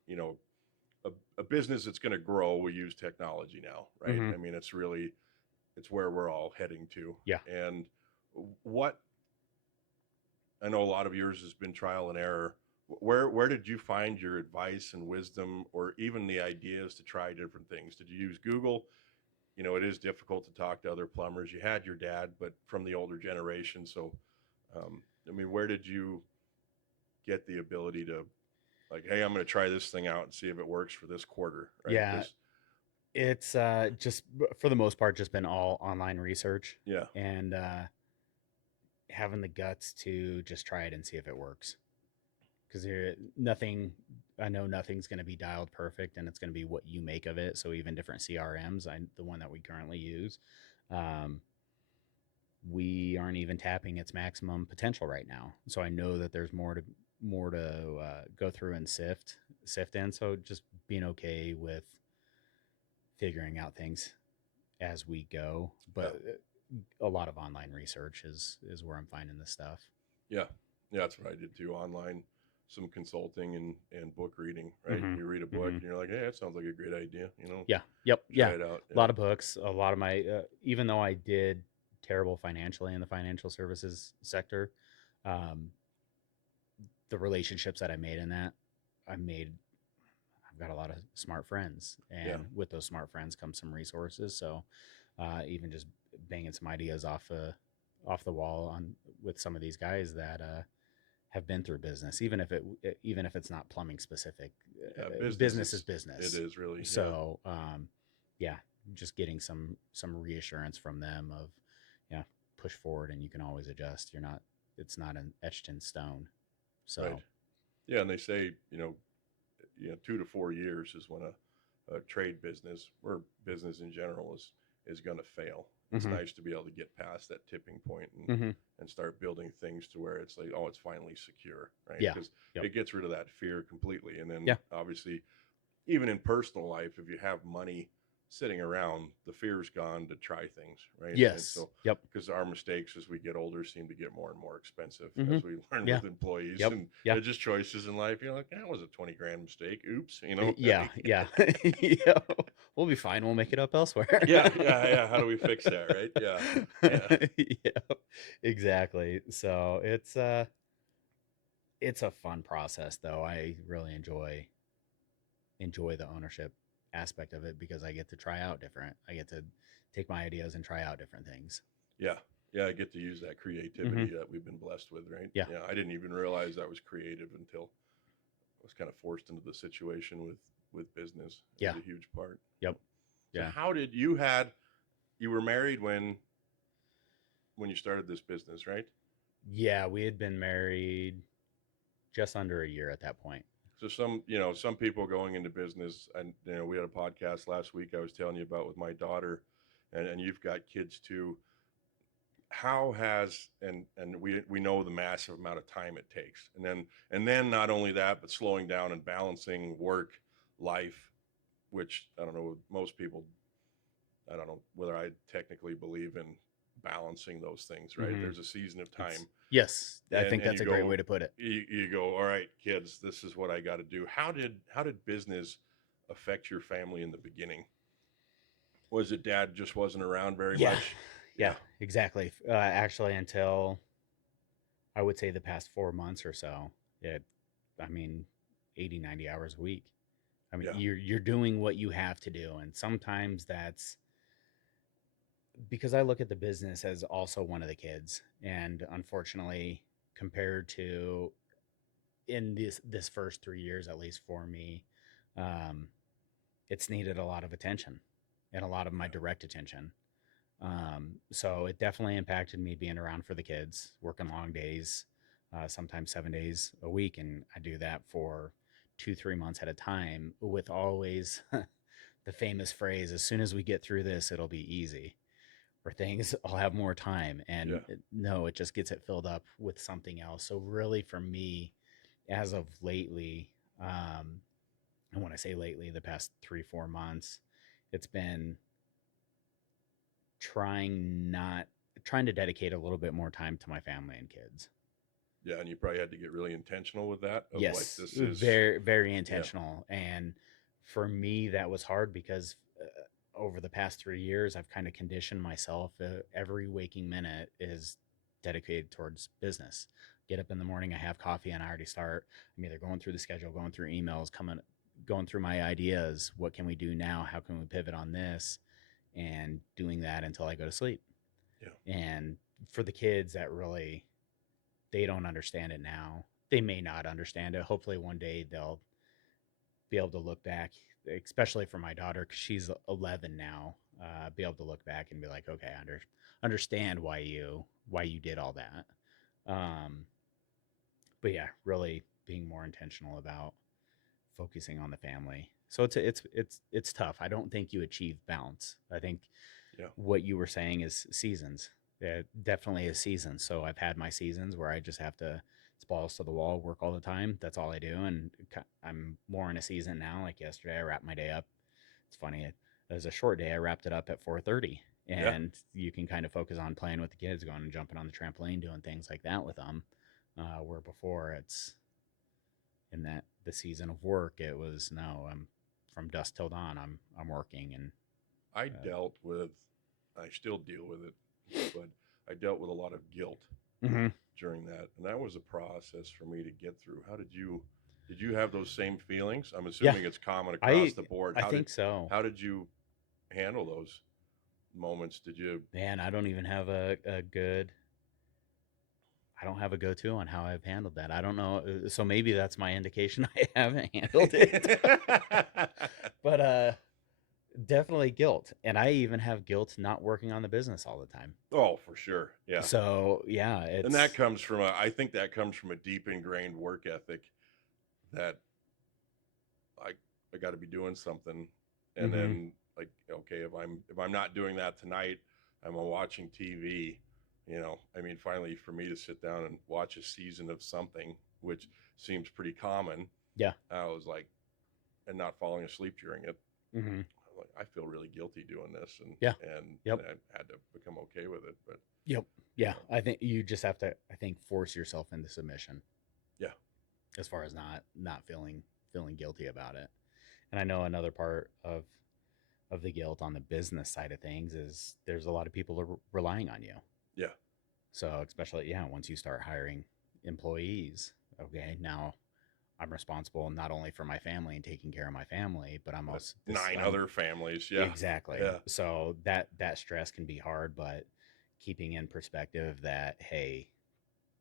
a, a business that's going to grow will use technology now, right? Hmm. I mean, it's where we're all heading to. Yeah. And what I know a lot of yours has been trial and error. Where did you find your advice and wisdom, or even the ideas to try different things? Did you use Google? It is difficult to talk to other plumbers. You had your dad, but from the older generation. So, I mean, where did you get the ability to, like, hey, I'm going to try this thing out and see if it works for this quarter, right? Yeah. Because It's just for the most part just been all online research yeah, and having the guts to just try it and see if it works. Because nothing, I know nothing's going to be dialed perfect, and it's going to be what you make of it. So even different CRMs, the one that we currently use, um, we aren't even tapping its maximum potential right now. So I know that there's more to go through and sift in. So just being okay with figuring out things as we go, yeah, but a lot of online research is where I'm finding this stuff. yeah, yeah. That's what I did too. Online, some consulting and book reading, right? Hmm. You read a book Hmm. and you're like, hey, that sounds like a great idea. Yeah. Yep. Try Yeah. it out. A lot of books. A lot of my even though I did terrible financially in the financial services sector, um, the relationships that I made in that, I made. I've got a lot of smart friends, Yeah, and with those smart friends comes some resources. So even just banging some ideas off the wall on with some of these guys that have been through business, even if it's not plumbing specific. yeah. Business is It business. is really, yeah, So yeah, just getting some reassurance from them of yeah, push forward and you can always adjust. You're not It's not an etched in stone. right. So Yeah, and they say, 2 to 4 years is when a trade business or business in general is going to fail. It's hmm. nice to be able to get past that tipping point Hmm. and start building things to where it's like, oh, it's finally secure, right? Yeah. Because Yep. it gets rid of that fear completely. And then Yeah. obviously, even in personal life, if you have money sitting around, the fear's gone to try things, right? And Yes. so, Yep. because our mistakes as we get older seem to get more and more expensive, Hmm. as we learn Yeah. with employees Yep. and Yeah. just choices in life. You're like, that was a 20 grand mistake. Oops, Yeah. Yeah. Yeah. We'll be fine. We'll make it up elsewhere. yeah, yeah, yeah. How do we fix that, right? Yeah, yeah, Yeah. Exactly. So it's a fun process though. I really enjoy the ownership aspect of it because I get to try out different. I get to take my ideas and try out different things. yeah, yeah. I get to use that Hmm. creativity that we've been blessed with, right? Yeah. Yeah, I didn't even realize that was creative until I was kind of forced into the situation with business. It was Yeah. a huge part. Yep. So Yeah. how did you were married when you started this business, right? Yeah. We had been married just under a year at that point. So some people going into business, and we had a podcast last week I was telling you about with my daughter, and you've got kids too. How has and we know the massive amount of time it takes, and then not only that, but slowing down and balancing work, life, which I don't know most people. I don't know whether I technically believe in balancing those things. Right? Hmm. There's a season of It's time, yes. I and think and that's you a great go way to put it. you go, all right, kids, this is what I got to do. How did business affect your family in the beginning? Was it dad just wasn't around very Yeah. much? Yeah. Yeah, Exactly. Actually, until I would say the past 4 months or so, it, I mean, 80, 90 hours a week. I mean, yeah, you're doing what you have to do, and sometimes that's because I look at the business as also one of the kids, and unfortunately, compared to in this first 3 years, at least for me, um, it's needed a lot of attention and a lot of my yeah, direct attention. So it definitely impacted me being around for the kids, working long days, sometimes 7 days a week, and I do that for 2, 3 months at a time, with always the famous phrase, as soon as we get through this, it'll be easy, or things I'll have more time. Yeah. And no, it just gets it filled up with something else. So really for me, as of lately, and when I say lately, the past 3, 4 months, it's been not trying to dedicate a little bit more time to my family and kids. Yeah. And you probably had to get really intentional with that of like, Yes, this is, very very yeah. intentional. And for me that was hard because over the past 3 years I've kind of conditioned myself, every waking minute is dedicated towards business. Get up in the morning, I have coffee, and I already start. I'm either going through the schedule, going through emails, going through my ideas. What can we do now? How can we pivot on this? And doing that until I go to sleep. Yeah. And for the kids, that really, they don't understand it now. They may not understand it. Hopefully, one day they'll be able to look back, especially for my daughter, because she's 11 now. Be able to look back and be like, okay, understand why you did all that. Um, but yeah, really being more intentional about focusing on the family. So it's tough. I don't think you achieve balance. I think Yeah. what you were saying is seasons. It definitely is seasons. So I've had my seasons where I just have to, it's balls to the wall, work all the time. That's all I do. And I'm more in a season now. Like yesterday, I wrapped my day up. It's funny. It was a short day. I wrapped it up at 4:30, Yeah. and you can kind of focus on playing with the kids, going and jumping on the trampoline, doing things like that with them. Where before it's in that the season of work, it was no, I'm from dusk till dawn. I'm working and I dealt with, I still deal with it, but I dealt with a lot of guilt mhm. during that. And that was a process for me to get through. Did you have those same feelings? I'm Yeah, assuming it's common across I the board. I think so. How did you handle those moments? Did you, Man, I don't even have a good. I don't have a go-to on how I've handled that. I don't know. So maybe that's my indication I haven't handled it. But definitely guilt, and I even have guilt not working on the business all the time. oh, for sure. Yeah. So yeah, And that it's comes from I think that comes from a deep ingrained work ethic that I I got to be doing something, and hmm then like okay, if I'm not doing that tonight, I'm watching TV. You know, I mean, finally for me to sit down and watch a season of something, which seems pretty common, yeah. I was like, and not falling asleep during it. hmm I'm like, I feel really guilty doing this, Yeah. and Yep. I had to become okay with it. But Yep. Yeah. um, I think you just have to, I think, force yourself into submission yeah, as far as not feeling guilty about it. And I know another part of the guilt on the business side of things is there's a lot of people relying on you. yeah, So especially, yeah, once you start hiring employees, okay, now I'm responsible not only for my family and taking care of my family, but I'm but also this nine I'm other families, yeah, exactly. yeah, So that stress can be hard, but keeping in perspective that hey,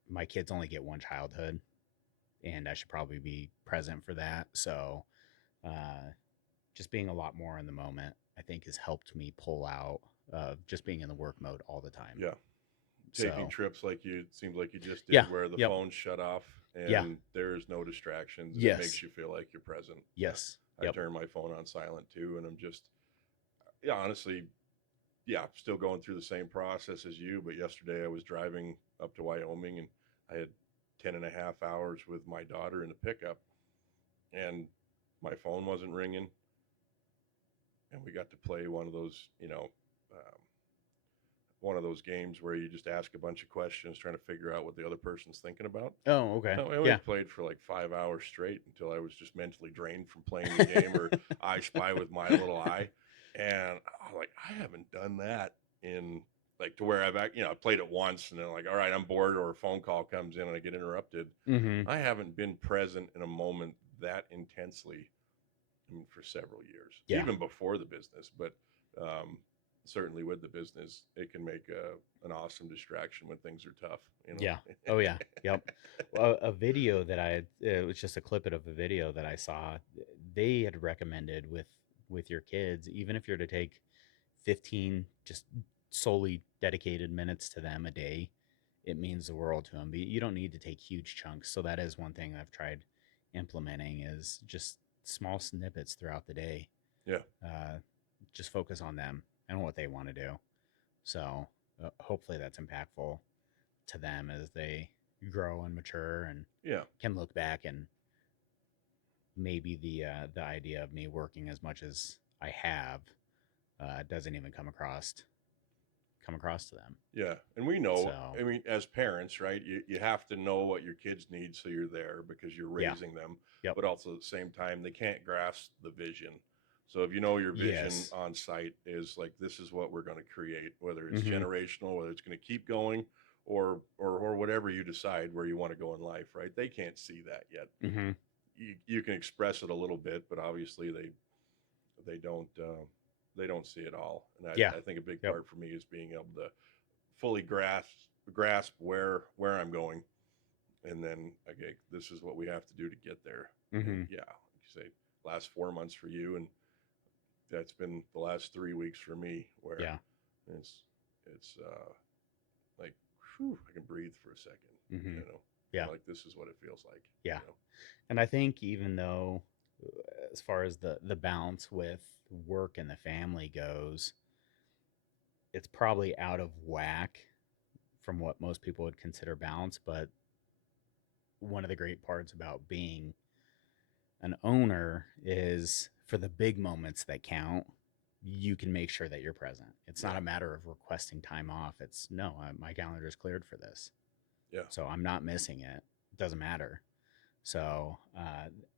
my kids only get one childhood and I should probably be present for that. So uh just being a lot more in the moment, I think has helped me pull out of just being in the work mode all the time. yeah. Taking So trips like you it seemed like you just yeah, did, where the yep, phone's shut off yeah, and there's no distractions, and it makes yes, you feel like you're present. Yeah, yes, I yep. turn my phone on silent too, and I'm just, yeah, honestly, yeah, still going through the same process as you. But yesterday I was driving up to Wyoming, and I had 10.5 hours with my daughter in the pickup, and my phone wasn't ringing, and we got to play one of those, one of those games where you just ask a bunch of questions trying to figure out what the other person's thinking about. Oh, okay, And we yeah, played for like 5 hours straight until I was just mentally drained from playing the game, or I Spy with my little eye. And I was like, I haven't done that in like, to where I played it once and then like, all right, I'm bored, or a phone call comes in and I get interrupted. mm-hmm. I haven't been present in a moment that intensely, I mean, for several years, Yeah, even before the business. But um, certainly with the business, it can make an awesome distraction when things are tough. You know. yeah, oh yeah, yep. Well, a video that it was just a clip of a video that I saw. They had recommended with your kids, even if you're to take 15 just solely dedicated minutes to them a day, it means the world to them. But you don't need to take huge chunks. So that is one thing I've tried implementing is just small snippets throughout the day. Yeah. Just focus on them and what they want to do. So hopefully that's impactful to them as they grow and mature and Yeah. can look back, and maybe the idea of me working as much as I have doesn't even come across to them. Yeah. And we know, So I mean, as parents, right, you have to know what your kids need so you're there because you're yeah, raising them. yep, But also at the same time, they can't grasp the vision. So if you know your vision yes, on site is like, this is what we're going to create, whether it's mm-hmm, generational, whether it's going to keep going, or whatever you decide where you want to go in life, right? They can't see that yet. mm-hmm, You can express it a little bit, but obviously they don't they don't see it all. And yeah, I think a big yep, part for me is being able to fully grasp where I'm going, and then okay, this is what we have to do to get there. And mm-hmm, yeah, like you say, last 4 months for you, and that's been the last 3 weeks for me, where yeah, it's like, whew, I can breathe for a second, mm-hmm, you know, yeah, like this is what it feels like, yeah. you know. And I think even though, as far as the balance with work and the family goes, it's probably out of whack from what most people would consider balance. But one of the great parts about being an owner is for the big moments that count, you can make sure that you're present. It's not Yeah. a matter of requesting time off. It's no, my calendar is cleared for this. Yeah. So I'm not missing it. It doesn't matter. So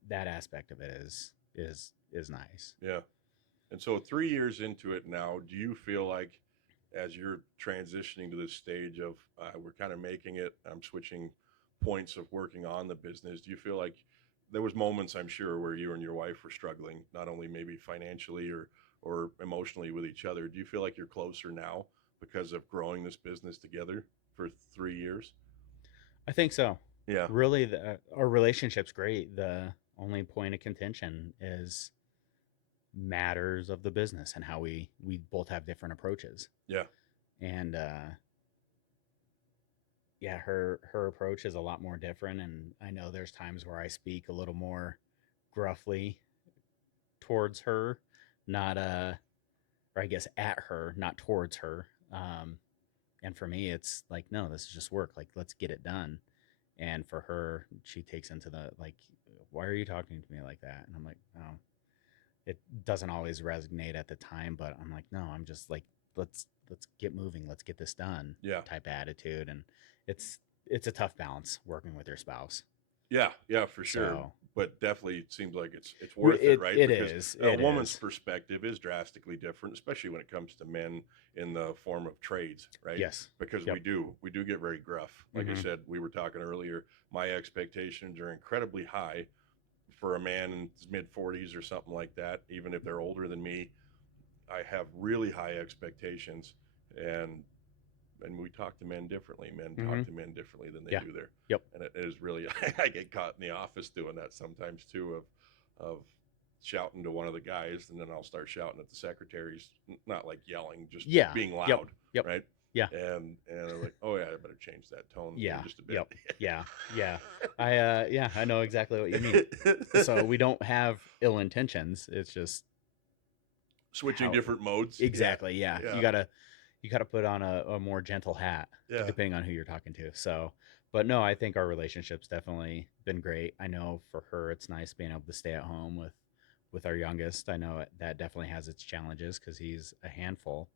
that aspect of it is nice. Yeah. And so 3 years into it now, do you feel like, as you're transitioning to this stage of we're kind of making it, I'm switching points of working on the business, do you feel like there was moments, I'm sure, where you and your wife were struggling, not only maybe financially or emotionally with each other? Do you feel like you're closer now because of growing this business together for 3 years? I think so. Yeah. Really, our relationship's great. The only point of contention is matters of the business and how we both have different approaches. Yeah. And yeah, her approach is a lot more different. And I know there's times where I speak a little more gruffly towards her, not or I guess at her, not towards her. And for me, it's like, no, this is just work. Like, let's get it done. And for her, she takes into the like, why are you talking to me like that? And I'm like, oh, it doesn't always resonate at the time, but I'm like, no, I'm just like, let's get moving, let's get this done Yeah. type attitude. And it's a tough balance working with your spouse. Yeah, yeah, for sure. So But definitely it seems like it's worth it, right? it Because is, a it woman's is. perspective is drastically different, especially when it comes to men in the form of trades, right? Yes. Because Yep. we do get very gruff. Like I Mm-hmm. said, we were talking earlier, my expectations are incredibly high for a man in his mid 40s or something like that. Even if they're older than me, I have really high expectations, and we talk to men differently. Men Mm-hmm. talk to men differently than they Yeah. do there, Yep. and it is really I get caught in the office doing that sometimes too, of shouting to one of the guys, and then I'll start shouting at the secretaries, not like yelling, just Yeah. being Yep. loud, Yep. right? Yeah. And I'm like, oh yeah, I better change that tone here Yeah. just a bit. Yep. Yeah. Yeah. Yeah, I know exactly what you mean. So we don't have ill intentions. It's just Switching how different modes. Yeah, exactly. Yeah. yeah, You gotta put on a more gentle hat yeah, depending on who you're talking to. So, but no, I think our relationship's definitely been great. I know for her, it's nice being able to stay at home with our youngest. I know that definitely has its challenges because he's a handful,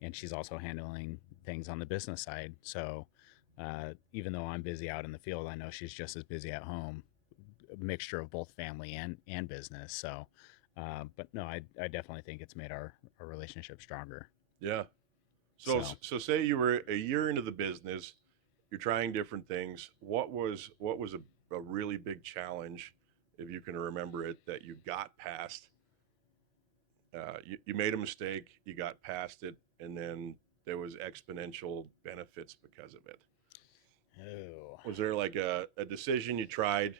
and she's also handling things on the business side. So, even though I'm busy out in the field, I know she's just as busy at home. A mixture of both family and business. So, but no, I definitely think it's made our relationship stronger. yeah. So So. say you were a year into the business, you're trying different things. What was a really big challenge, if you can remember it, that you got past? You made a mistake, you got past it, and then there was exponential benefits because of it. Oh. Was there like a decision you tried,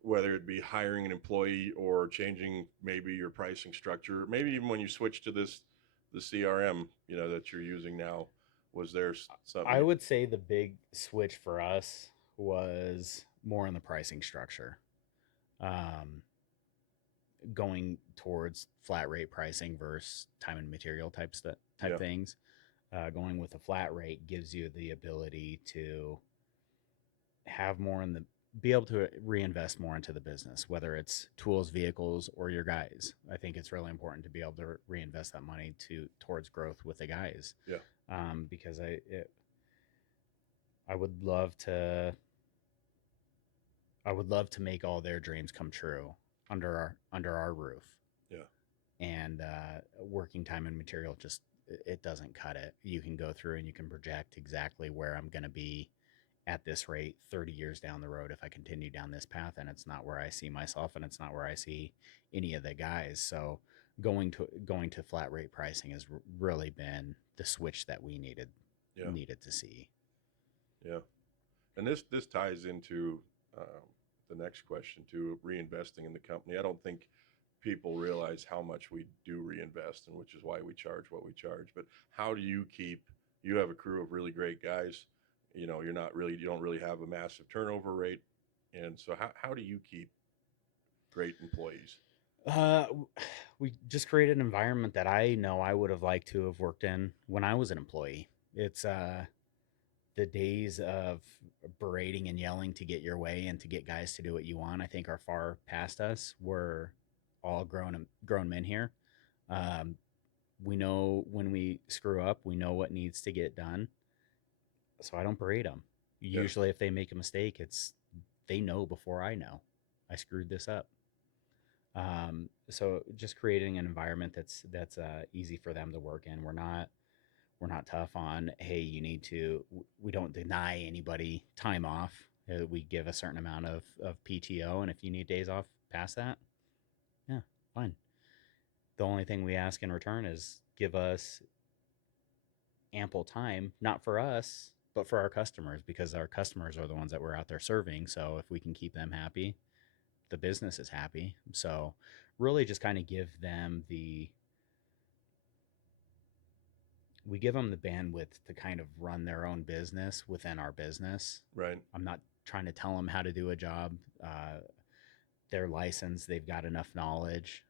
whether it be hiring an employee or changing maybe your pricing structure, maybe even when you switched to the CRM, that you're using now? Was there something I would say the big switch for us was more in the pricing structure. Um, going towards flat rate pricing versus time and material type Yeah. things. Going with a flat rate gives you the ability to have more in the be able to reinvest more into the business, whether it's tools, vehicles, or your guys. I think it's really important to be able to reinvest that money towards growth with the guys, Yeah. because I would love to make all their dreams come true under our roof. Yeah. And working time and material just it doesn't cut it. You can go through and you can project exactly where I'm going to be at this rate 30 years down the road if I continue down this path, and it's not where I see myself and it's not where I see any of the guys. So going to flat rate pricing has really been the switch that we Yeah. needed to see. Yeah. And this ties into the next question too, reinvesting in the company. I don't think people realize how much we do reinvest, and which is why we charge what we charge. But how do you keep? You have a crew of really great guys. You know, you don't really have a massive turnover rate, and so how do you keep great employees? Uh, we just created an environment that I know I would have liked to have worked in when I was an employee. It's the days of berating and yelling to get your way and to get guys to do what you want, I think are far past us. We're all grown men here. Um, we know when we screw up, we know what needs to get done. So I don't berate them. Yeah. Usually, if they make a mistake, it's they know before I know I screwed this up. So just creating an environment that's easy for them to work in. We're not tough on, hey, you need to. We don't deny anybody time off. We give a certain amount of PTO, and if you need days off past that, yeah, fine. The only thing we ask in return is give us ample time, not for us, but for our customers, because our customers are the ones that we're out there serving. So if we can keep them happy, the business is happy. So really just kind of we give them the bandwidth to kind of run their own business within our business. Right. I'm not trying to tell them how to do a job. They're licensed. They've got enough knowledge.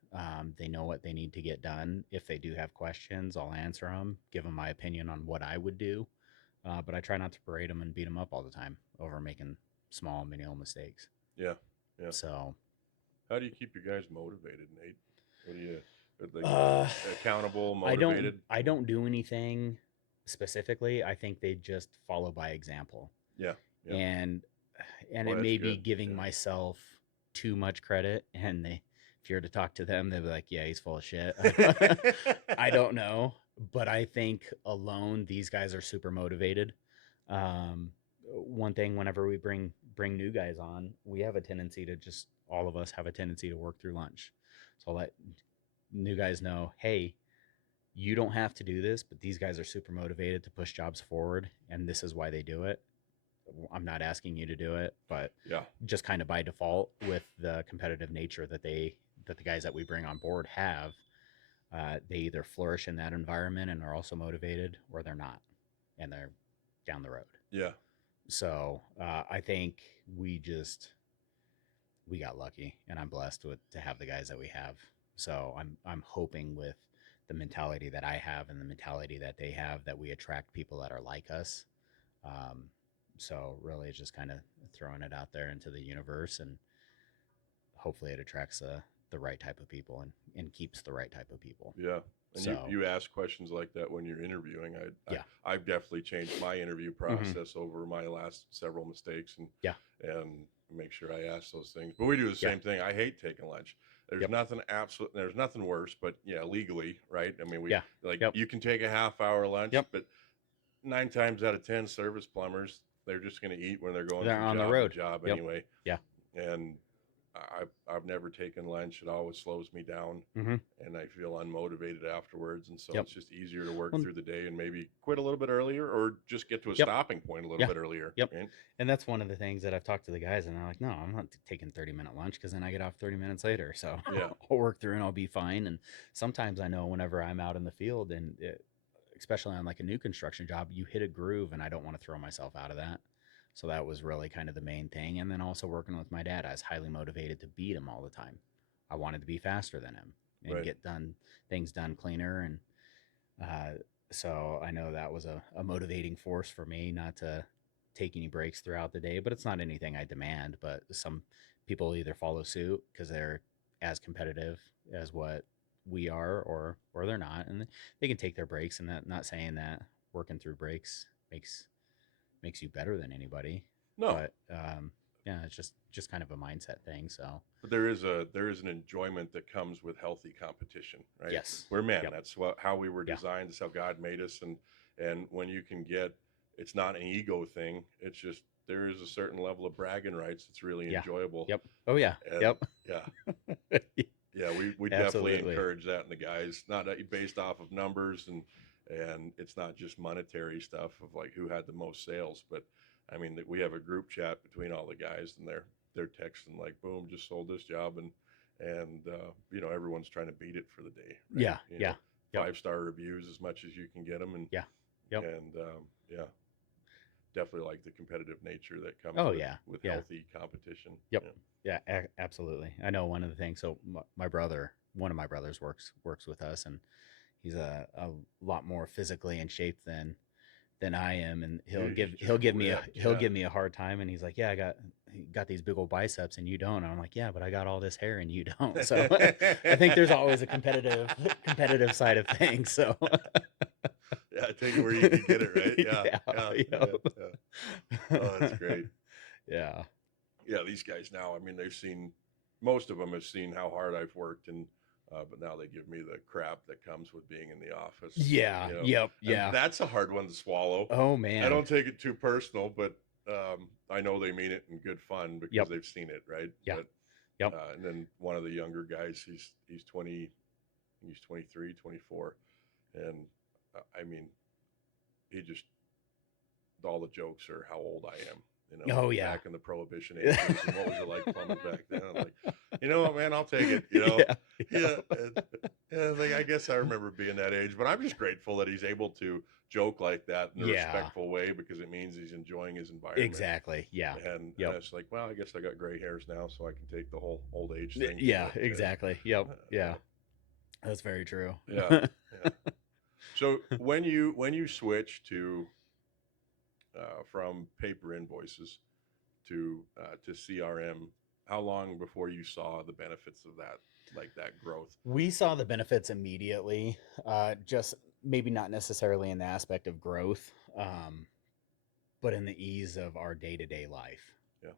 They know what they need to get done. If they do have questions, I'll answer them, give them my opinion on what I would do. But I try not to berate them and beat them up all the time over making small, menial mistakes. Yeah. Yeah. So, How do you keep your guys motivated, Nate? What do you like, uh, accountable, motivated? I don't do anything specifically. I think they just follow by example. Yeah. Yeah. And Well, it that's may be good. giving Yeah. myself too much credit, and if you were to talk to them, they'd be like, yeah, he's full of shit. I don't know, but I think alone these guys are super motivated. One thing, whenever we bring new guys on, we have a tendency to just all of us have a tendency to work through lunch. So I'll let new guys know, hey, you don't have to do this, but these guys are super motivated to push jobs forward, and this is why they do it. I'm not asking you to do it, but Yeah. just kind of by default with the competitive nature that the guys that we bring on board have, they either flourish in that environment and are also motivated, or they're not, and they're down the road. Yeah. So I think we got lucky, and I'm blessed to have the guys that we have. So I'm hoping with the mentality that I have and the mentality that they have that we attract people that are like us. Um, so really, it's just kind of throwing it out there into the universe, and hopefully, it attracts the right type of people and keeps the right type of people. Yeah. And So you ask questions like that when you're interviewing. yeah, I've definitely changed my interview process over my last several mistakes, yeah, and make sure I ask those things. But we do the yeah, same thing. I hate taking lunch. yep, There's nothing worse, but yeah, legally, right? I mean, we yeah, like yep, you can take a half hour lunch, yep. but 9 times out of 10 service plumbers, they're just going to eat when they're going They're from on the job to road. job Yep, anyway. yeah, And I've never taken lunch. It always slows me down, mm-hmm. and I feel unmotivated afterwards. And so Yep, it's just easier to work well, through the day and maybe quit a little bit earlier, or just get to a yep, stopping point a little yeah, bit earlier. yep. Right? And that's one of the things that I've talked to the guys, and they're like, "No, I'm not taking 30-minute lunch because then I get off 30 minutes later, so Yeah. I'll work through and I'll be fine." And sometimes I know whenever I'm out in the field, and especially on like a new construction job, you hit a groove, and I don't want to throw myself out of that. So that was really kind of the main thing. And then also working with my dad, I was highly motivated to beat him all the time. I wanted to be faster than him and Right. get things done cleaner. And so I know that was a motivating force for me not to take any breaks throughout the day, but it's not anything I demand. But some people either follow suit because they're as competitive as what we are, or they're not, and they can take their breaks. And that, not saying that working through breaks makes you better than anybody, No, but yeah, it's just kind of a mindset thing. So but there is an enjoyment that comes with healthy competition, right? yes, We're men. yep, That's how we were yeah, designed. That's how God made us. And when you can get, it's not an ego thing. It's just there is a certain level of bragging rights that's really yeah, enjoyable. yep, oh yeah, And yep, yeah, yeah, we definitely absolutely, encourage that in the guys. Not based off of numbers, and it's not just monetary stuff of like who had the most sales, but I mean we have a group chat between all the guys, and they're texting like, boom, just sold this job, and you know, everyone's trying to beat it for the day, right? yeah, You yeah, know, yep, 5-star reviews as much as you can get them, and yeah, yep, and yeah, definitely like the competitive nature that comes oh with yeah, yeah, healthy competition. yep, Yeah. yeah, absolutely. I know one of the things. So my brother, one of my brothers works with us, and he's a lot more physically in shape than I am, and He's just ripped, he'll yeah. give me a hard time, and he's like, "Yeah, I got these big old biceps, and you don't." And I'm like, "Yeah, but I got all this hair, and you don't." So I think there's always a competitive side of things. So Yeah, take it where you can get it, right? Yeah, yeah, yeah, yeah, yeah. Oh, that's yep. great. Yeah, Yeah, these guys now, I mean, they've seen, most of them have seen how hard I've worked, and but now they give me the crap that comes with being in the office, yeah, you know, yep, and yeah. that's a hard one to swallow. Oh I man, don't take it too personal, but I know they mean it in good fun because yep, they've seen it, right? yeah, But yep, and then one of the younger guys, he's 20, he's 23, 24, and I mean, he just, all the jokes are how old I am, you know, oh yeah, back in the prohibition ages, and what was it like plumbing back then? I'm like, you know what, man, I'll take it, you know. yeah, Yeah, yep. and like, I guess I remember being that age, but I'm just grateful that he's able to joke like that in a Yeah, respectful way, because it means he's enjoying his environment. exactly. Yeah, And yep. it's like, well, I guess I got gray hairs now, so I can take the whole old age thing. Yeah, But exactly. Yep. yeah, Yeah. That's very true. yeah, yeah. So when you switch to from paper invoices to CRM, how long before you saw the benefits of that, like that growth? We saw the benefits immediately, just maybe not necessarily in the aspect of growth, but in the ease of our day to day life. Yeah.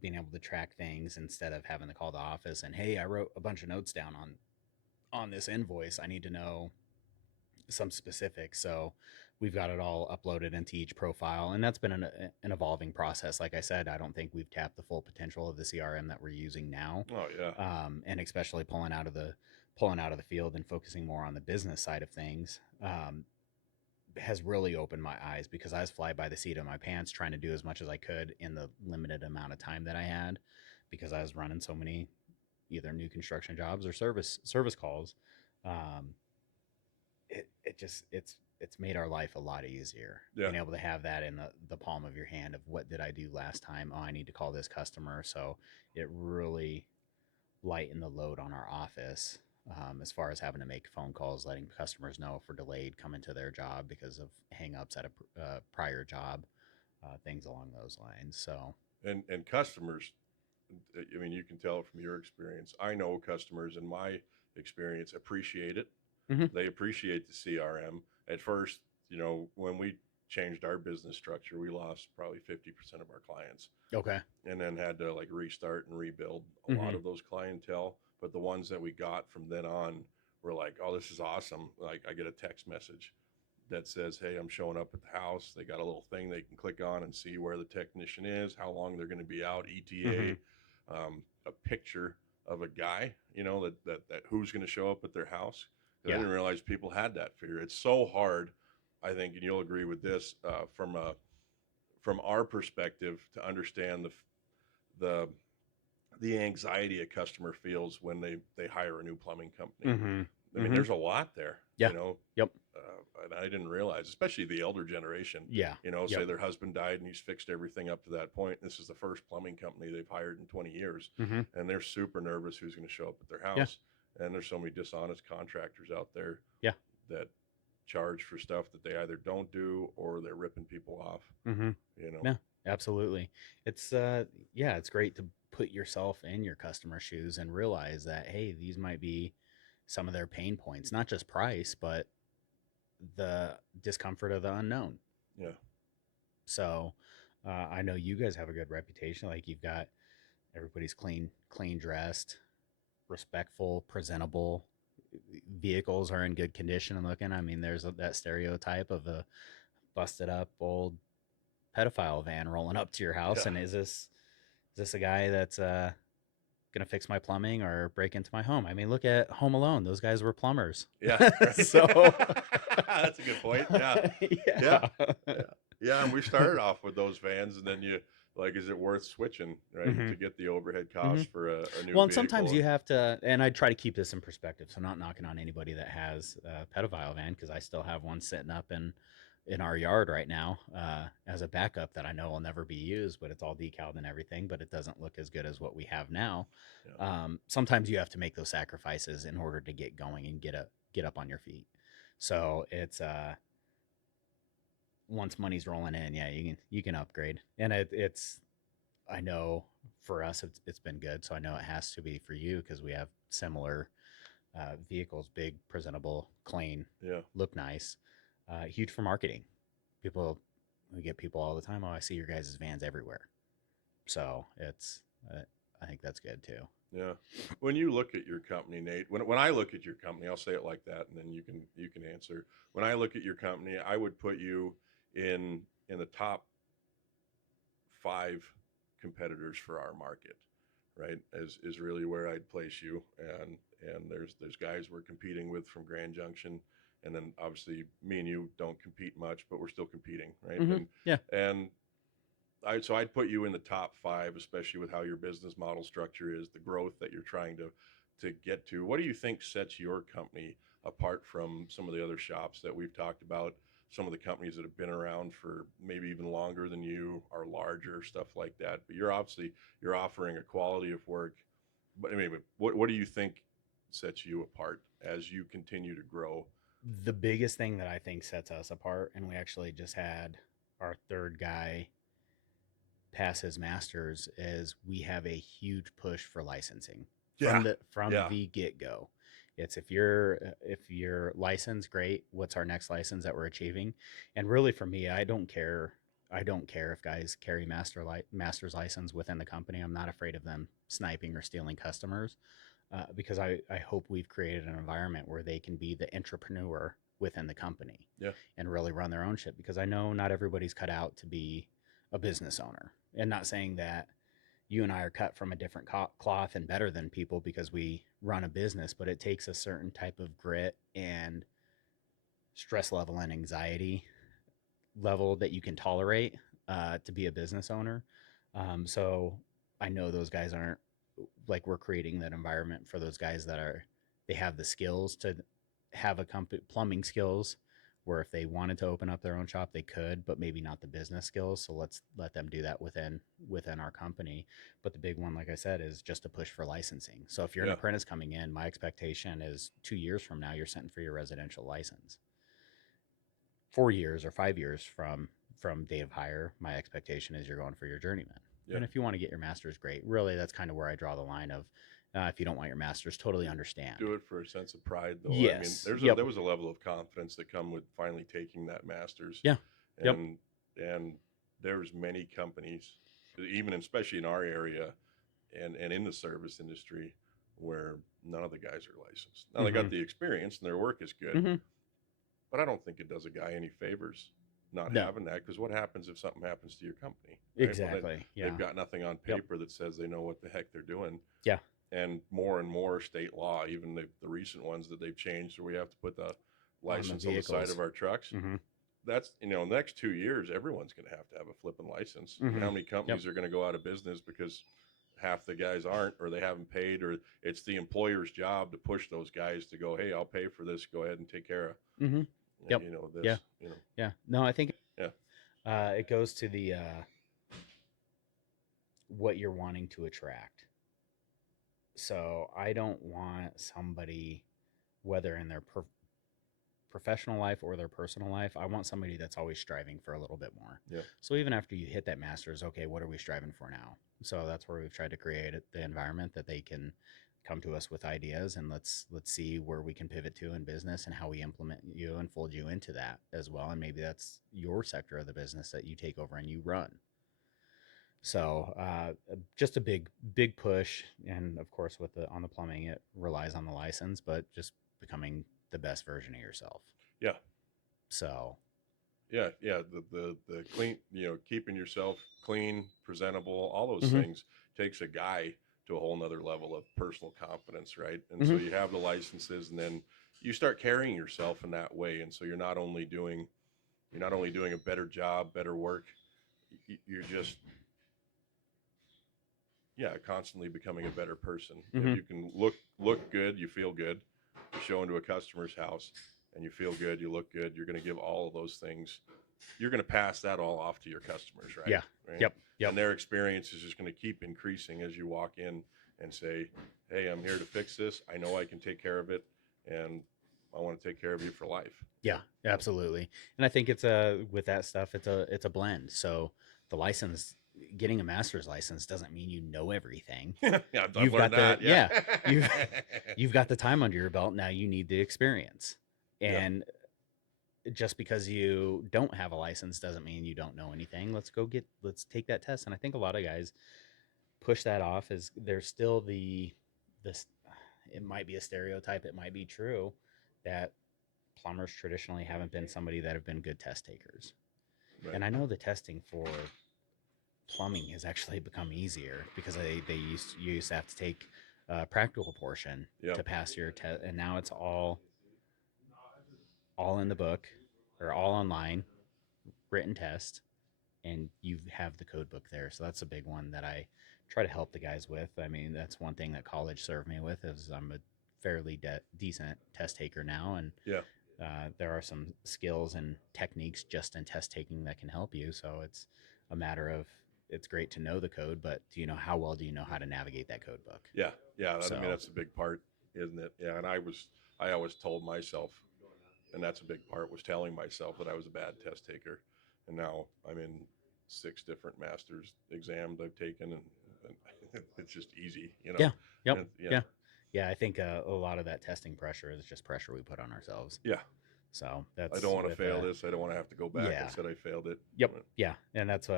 Being able to track things instead of having to call the office and, hey, I wrote a bunch of notes down on this invoice. I need to know some specifics. So we've got it all uploaded into each profile, and that's been an evolving process. Like I said, I don't think we've tapped the full potential of the CRM that we're using now, Oh yeah. and especially pulling out of the field and focusing more on the business side of things. Has really opened my eyes, because I was fly by the seat of my pants trying to do as much as I could in the limited amount of time that I had, because I was running so many either new construction jobs or service calls. Um, it just it's made our life a lot easier, Yeah. being able to have that in the palm of your hand of what did I do last time. Oh, I need to call this customer. So it really lightened the load on our office, as far as having to make phone calls letting customers know if we're delayed coming to their job because of hangups at a prior job, things along those lines. So And customers, I mean, you can tell from your experience. I know customers in my experience appreciate it. mhm. They appreciate the CRM. At first, you know, when we changed our business structure, we lost probably 50% of our clients, Okay. and then had to like restart and rebuild a lot Hmm. of those clientele. But the ones that we got from then on were like, oh, this is awesome. Like, I get a text message that says, hey, I'm showing up at the house. They got a little thing they can click on and see where the technician is, how long they're going to be out, Hmm. ETA, a picture of a guy, you know, that who's going to show up at their house. I Yeah. didn't realize people had that fear. It's so hard, I think, and you'll agree with this, from our perspective, to understand the the anxiety a customer feels when they hire a new plumbing company. Hmm. I mean, there's a lot there, Yeah. Yep. and I didn't realize, especially the elder generation, Yeah. say Yep. their husband died and he's fixed everything up to that point. This is the first plumbing company they've hired in 20 years, Mm-hmm. and they're super nervous who's going to show up at their Yeah. house. And there's so many dishonest contractors out there Yeah. that charge for stuff that they either don't do or they're ripping people off. Mm-hmm. You know, Yeah, absolutely. It's yeah, it's great to put yourself in your customer's shoes and realize that, hey, these might be some of their pain points, not just price, but the discomfort of the unknown. yeah, So I know you guys have a good reputation. Like you've got everybody's clean dressed, respectful, presentable. Vehicles are in good condition and looking. I mean, there's that stereotype of a busted up old pedophile van rolling up to your house, yeah, and is this a guy that's gonna fix my plumbing or break into my home? I mean, look at Home Alone; those guys were plumbers. yeah. Right. So That's a good point. Yeah, yeah, yeah. yeah, yeah. And we started off with those vans, and then you like, is it worth switching, right, Hmm. to get the overhead Hmm. costs for a new Well, and sometimes vehicle? you have to, and I try to keep this in perspective. So, not knocking on anybody that has a pedophile van, because I still have one sitting up in our yard right now as a backup that I know will never be used, but it's all decaled and everything, but it doesn't look as good as what we have now. Yeah, Sometimes you have to make those sacrifices in order to get going and get up on your feet. So it's once money's rolling in, yeah, you can upgrade, and it's I know for us it's been good, so I know it has to be for you because we have similar vehicles, big, presentable, clean, yeah, look nice, huge for marketing. People, we get people all the time. Oh, I see your guys' vans everywhere. So it's, I think that's good too. yeah. When you look at your company, Nate, when I look at your company, I'll say it like that, and then you can answer. When I look at your company, I would put you in the top 5 competitors for our market, right? Is really where I'd place you. And there's guys we're competing with from Grand Junction, and then obviously me and you don't compete much, but we're still competing, right? Mm-hmm. Yeah. And I'd put you in the top 5, especially with how your business model structure is, the growth that you're trying to get to. What do you think sets your company apart from some of the other shops that we've talked about? Some of the companies that have been around for maybe even longer than you, are larger, stuff like that. But you're offering a quality of work. But I mean, what do you think sets you apart as you continue to grow? The biggest thing that I think sets us apart, and we actually just had our third guy pass his masters, is we have a huge push for licensing Yeah, from yeah, the get go. It's if you're licensed, great. What's our next license that we're achieving? And really, for me, I don't care. I don't care if guys carry master's license within the company. I'm not afraid of them sniping or stealing customers because I hope we've created an environment where they can be the entrepreneur within the company yeah, and really run their own shit. Because I know not everybody's cut out to be a business owner, and not saying that you and I are cut from a different cloth and better than people because we run a business, but it takes a certain type of grit and stress level and anxiety level that you can tolerate to be a business owner. So I know those guys aren't like, we're creating that environment for those guys that are, they have the skills to have a company, plumbing skills, where if they wanted to open up their own shop they could, but maybe not the business skills. So let's let them do that within our company. But the big one, like I said, is just a push for licensing. So if you're an yeah, apprentice coming in, my expectation is 2 years from now you're sitting for your residential license. 4 years or 5 years from date of hire, my expectation is you're going for your journeyman. yeah. And if you want to get your master's, great. Really, that's kind of where I draw the line of if you don't want your master's, totally understand. Do it for a sense of pride, though. I mean, Yes. Yep. there was a level of confidence that come with finally taking that master's, Yeah. Yep. and there's many companies, even especially in our area, and in the service industry, where none of the guys are licensed. Now they Mm-hmm. got the experience and their work is good, Mm-hmm. but I don't think it does a guy any favors not No. having that, because what happens if something happens to your company? Right? Exactly. Yeah. They've got nothing on Yep. paper that says they know what the heck they're doing. Yeah. And more state law, even the recent ones that they've changed, where we have to put the license on the side vehicles. of our trucks. Mm-hmm. That's, in the next 2 years, everyone's going to have a flipping license. And Mm-hmm. how many companies Yep. are going to go out of business because half the guys aren't, or they haven't paid, or it's the employer's job to push those guys to go, hey, I'll pay for this, go ahead and take care of Mm-hmm. Yep. this, Yeah. Yeah. No, I think yeah, it goes to the what you're wanting to attract. So I don't want somebody, whether in their professional life or their personal life, I want somebody that's always striving for a little bit more. yeah, So even after you hit that master's, okay, what are we striving for now? So that's where we've tried to create the environment that they can come to us with ideas, and let's see where we can pivot to in business and how we implement you and fold you into that as well. And maybe that's your sector of the business that you take over and you run. So just a big push, and of course with the on the plumbing, it relies on the license, but just becoming the best version of yourself. yeah, So yeah. The clean, keeping yourself clean, presentable, all those hmm things takes a guy to a whole nother level of personal confidence, right? And so hmm you have the licenses, and then you start carrying yourself in that way, and so you're not only doing a better job, better work, you're just, yeah, constantly becoming a better person. If hmm you can look good, you feel good. You show into a customer's house and you feel good, you look good, you're going to give all of those things. You're going to pass that all off to your customers, right? yeah, Right. yep, yep, And their experience is just going to keep increasing as you walk in and say, "Hey, I'm here to fix this. I know I can take care of it, and I want to take care of you for life." yeah, absolutely. And I think it's a with that stuff, it's a blend. So the license, getting a master's license doesn't mean you know everything. Yeah, I've You've learned got the that. Yeah. yeah, you've you've got the time under your belt. Now you need the experience. Yeah. And just because you don't have a license doesn't mean you don't know anything. Let's take that test. And I think a lot of guys push that off as there's still this, it might be a stereotype, it might be true, that plumbers traditionally haven't been somebody that have been good test takers. Right. And I know the testing for plumbing has actually become easier because you used to have to take a practical portion Yeah. to pass your test, and now it's all in the book or all online, written test, and you have the code book there. So that's a big one that I try to help the guys with. I mean, that's one thing that college served me with, is I'm a fairly decent test taker now, and Yeah. there are some skills and techniques just in test taking that can help you. So it's a matter of, it's great to know the code, but do you know how well do you know how to navigate that code book? Yeah. Yeah. I mean, So that's a big part, isn't it? Yeah. And I always told myself, and that's a big part, was telling myself that I was a bad test taker. And now I'm in 6 different master's exams I've taken, and it's just easy. yeah, yep, And yeah, yeah, yeah. I think a lot of that testing pressure is just pressure we put on ourselves. yeah. So I that's don't want to with fail this. I don't want to have to go back yeah, and said I failed it. yep, yeah, and that's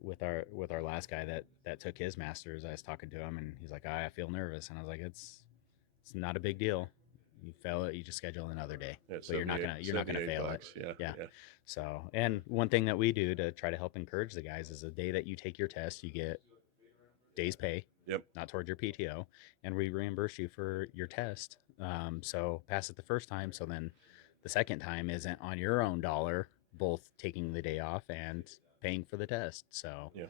with our last guy that took his masters. I was talking to him, and he's like, I feel nervous, and I was like, it's not a big deal. You fail it, you just schedule another day, Yeah, but you're not gonna fail it. $78. Yeah, Yeah. yeah, So, and one thing that we do to try to help encourage the guys is the day that you take your test, you get day's pay, yep, not towards your PTO, and we reimburse you for your test. So pass it the first time, so then the second time isn't on your own dollar, both taking the day off and paying for the test. So, yeah.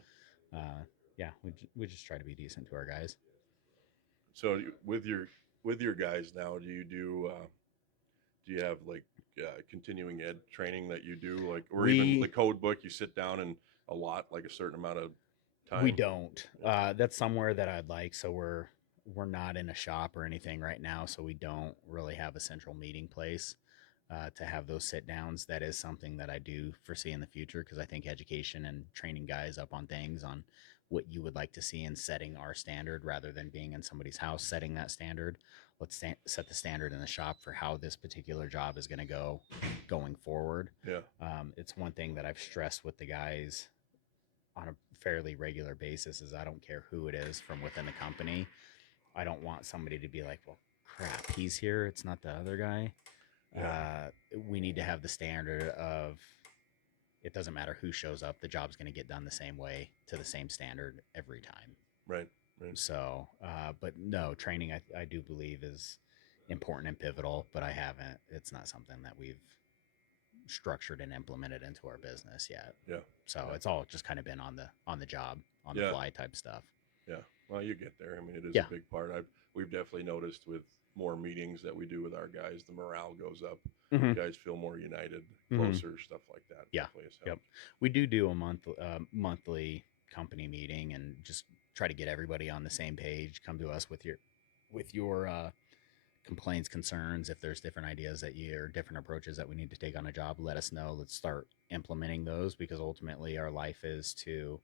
uh, yeah, we just try to be decent to our guys. So with your guys now, do you have like continuing ed training that you do, like, or even the We code book? You sit down and a lot, like a certain amount of we time. don't. That's somewhere that I'd like. So we're not in a shop or anything right now, so we don't really have a central meeting place to have those sit downs. That is something that I do foresee in the future, because I think education and training guys up on things, on what you would like to see, and setting our standard rather than being in somebody's house setting that standard. Let's set the standard in the shop for how this particular job is going to go going forward. Yeah, It's one thing that I've stressed with the guys on a fairly regular basis, is I don't care who it is from within the company. I don't want somebody to be like, well, crap, he's here, it's not the other guy. yeah, We need to have the standard of, it doesn't matter who shows up, the job's going to get done the same way to the same standard every time. right, right. So, but no, training I do believe is important and pivotal, but it's not something that we've structured and implemented into our business yet. Yeah, So yeah, it's all just kind of been on the job, on the yeah. fly type stuff. Yeah. Well, you get there. I mean, it is a Yeah. big part. We've definitely noticed with more meetings that we do with our guys, the morale goes up. Hmm. Guys feel more united, Hmm. closer, stuff like that. Yeah. Definitely has Yep. helped. We do a monthly company meeting and just try to get everybody on the same page. Come to us with your complaints, concerns. If there's different ideas that you or different approaches that we need to take on a job, let us know. Let's start implementing those because ultimately our life is to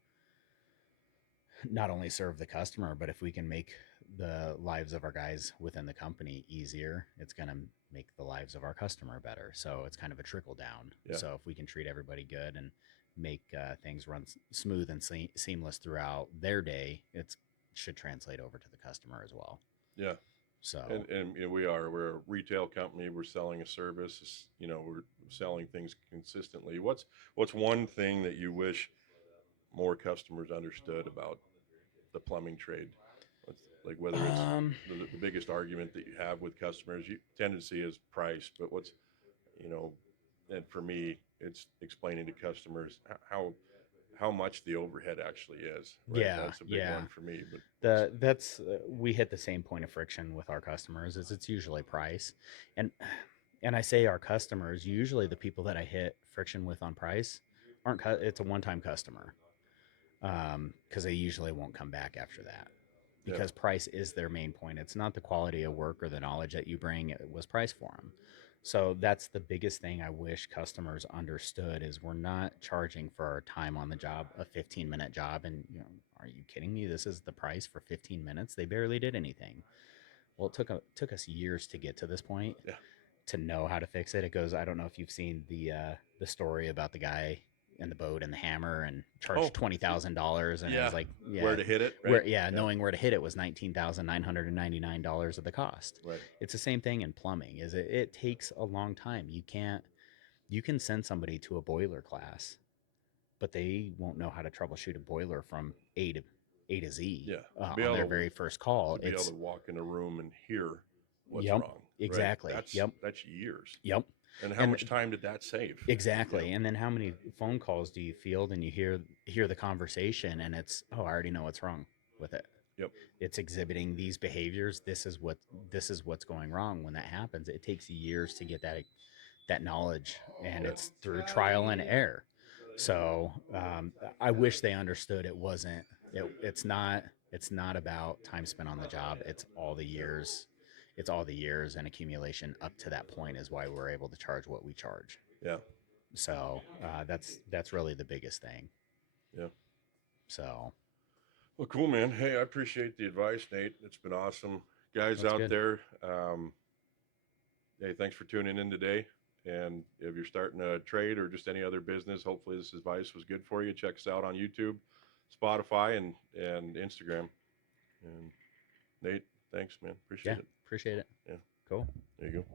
not only serve the customer, but if we can make the lives of our guys within the company easier, it's going to make the lives of our customer better. So it's kind of a trickle down. Yeah. So if we can treat everybody good and make things run smooth and seamless throughout their day, it should translate over to the customer as well. Yeah. So And you know, we're a retail company. We're selling a service. You know, we're selling things consistently. What's one thing that you wish more customers understood about the plumbing trade? Like whether it's um, the biggest argument that you have with customers, you tendency is price, but what's, you know, and for me, it's explaining to customers how much the overhead actually is, right? yeah, That's a big yeah. one for me, but That's we hit the same point of friction with our customers is it's usually price, and I say our customers, usually the people that I hit friction with on price aren't it's a one-time customer, because they usually won't come back after that yeah, because price is their main point. It's not the quality of work or the knowledge that you bring, it was price for them. So that's the biggest thing I wish customers understood is we're not charging for our time on the job, a 15-minute job. And are you kidding me? This is the price for 15 minutes. They barely did anything. Well, it took us years to get to this point yeah. to know how to fix it. It goes, I don't know if you've seen the story about the guy in the boat and the hammer and charged Oh, $20,000 and it yeah. was like, Where yeah, to hit it, right? where, yeah, Yeah, knowing where to hit it was $19,999 of the cost. right. It's the same thing in plumbing. Is it takes a long time. You can send somebody to a boiler class, but they won't know how to troubleshoot a boiler from A to Z Yeah, on their very first call. to be able It's to walk in a room and hear what's yep, wrong, right? exactly. Yep, That's years. yep. And how And much time did that save? You know? exactly. And then how many phone calls do you field and you hear the conversation and it's, oh, I already know what's wrong with it. Yep. It's exhibiting these behaviors. This is what's going wrong. When that happens, it takes years to get that knowledge, and Yeah. it's through trial and error. So I wish they understood it wasn't. It's not. It's not about time spent on the job. It's all the Yeah. years. It's all the years and accumulation up to that point is why we're able to charge what we charge. Yeah. So that's really the biggest thing. Yeah. So Well, cool, man. Hey, I appreciate the advice, Nate. It's been awesome. Guys that's out good. there, hey, thanks for tuning in today. And if you're starting a trade or just any other business, hopefully this advice was good for you. Check us out on YouTube, Spotify, and Instagram. And Nate, thanks, man. Yeah, Appreciate it. appreciate it. Yeah, Cool. there you go.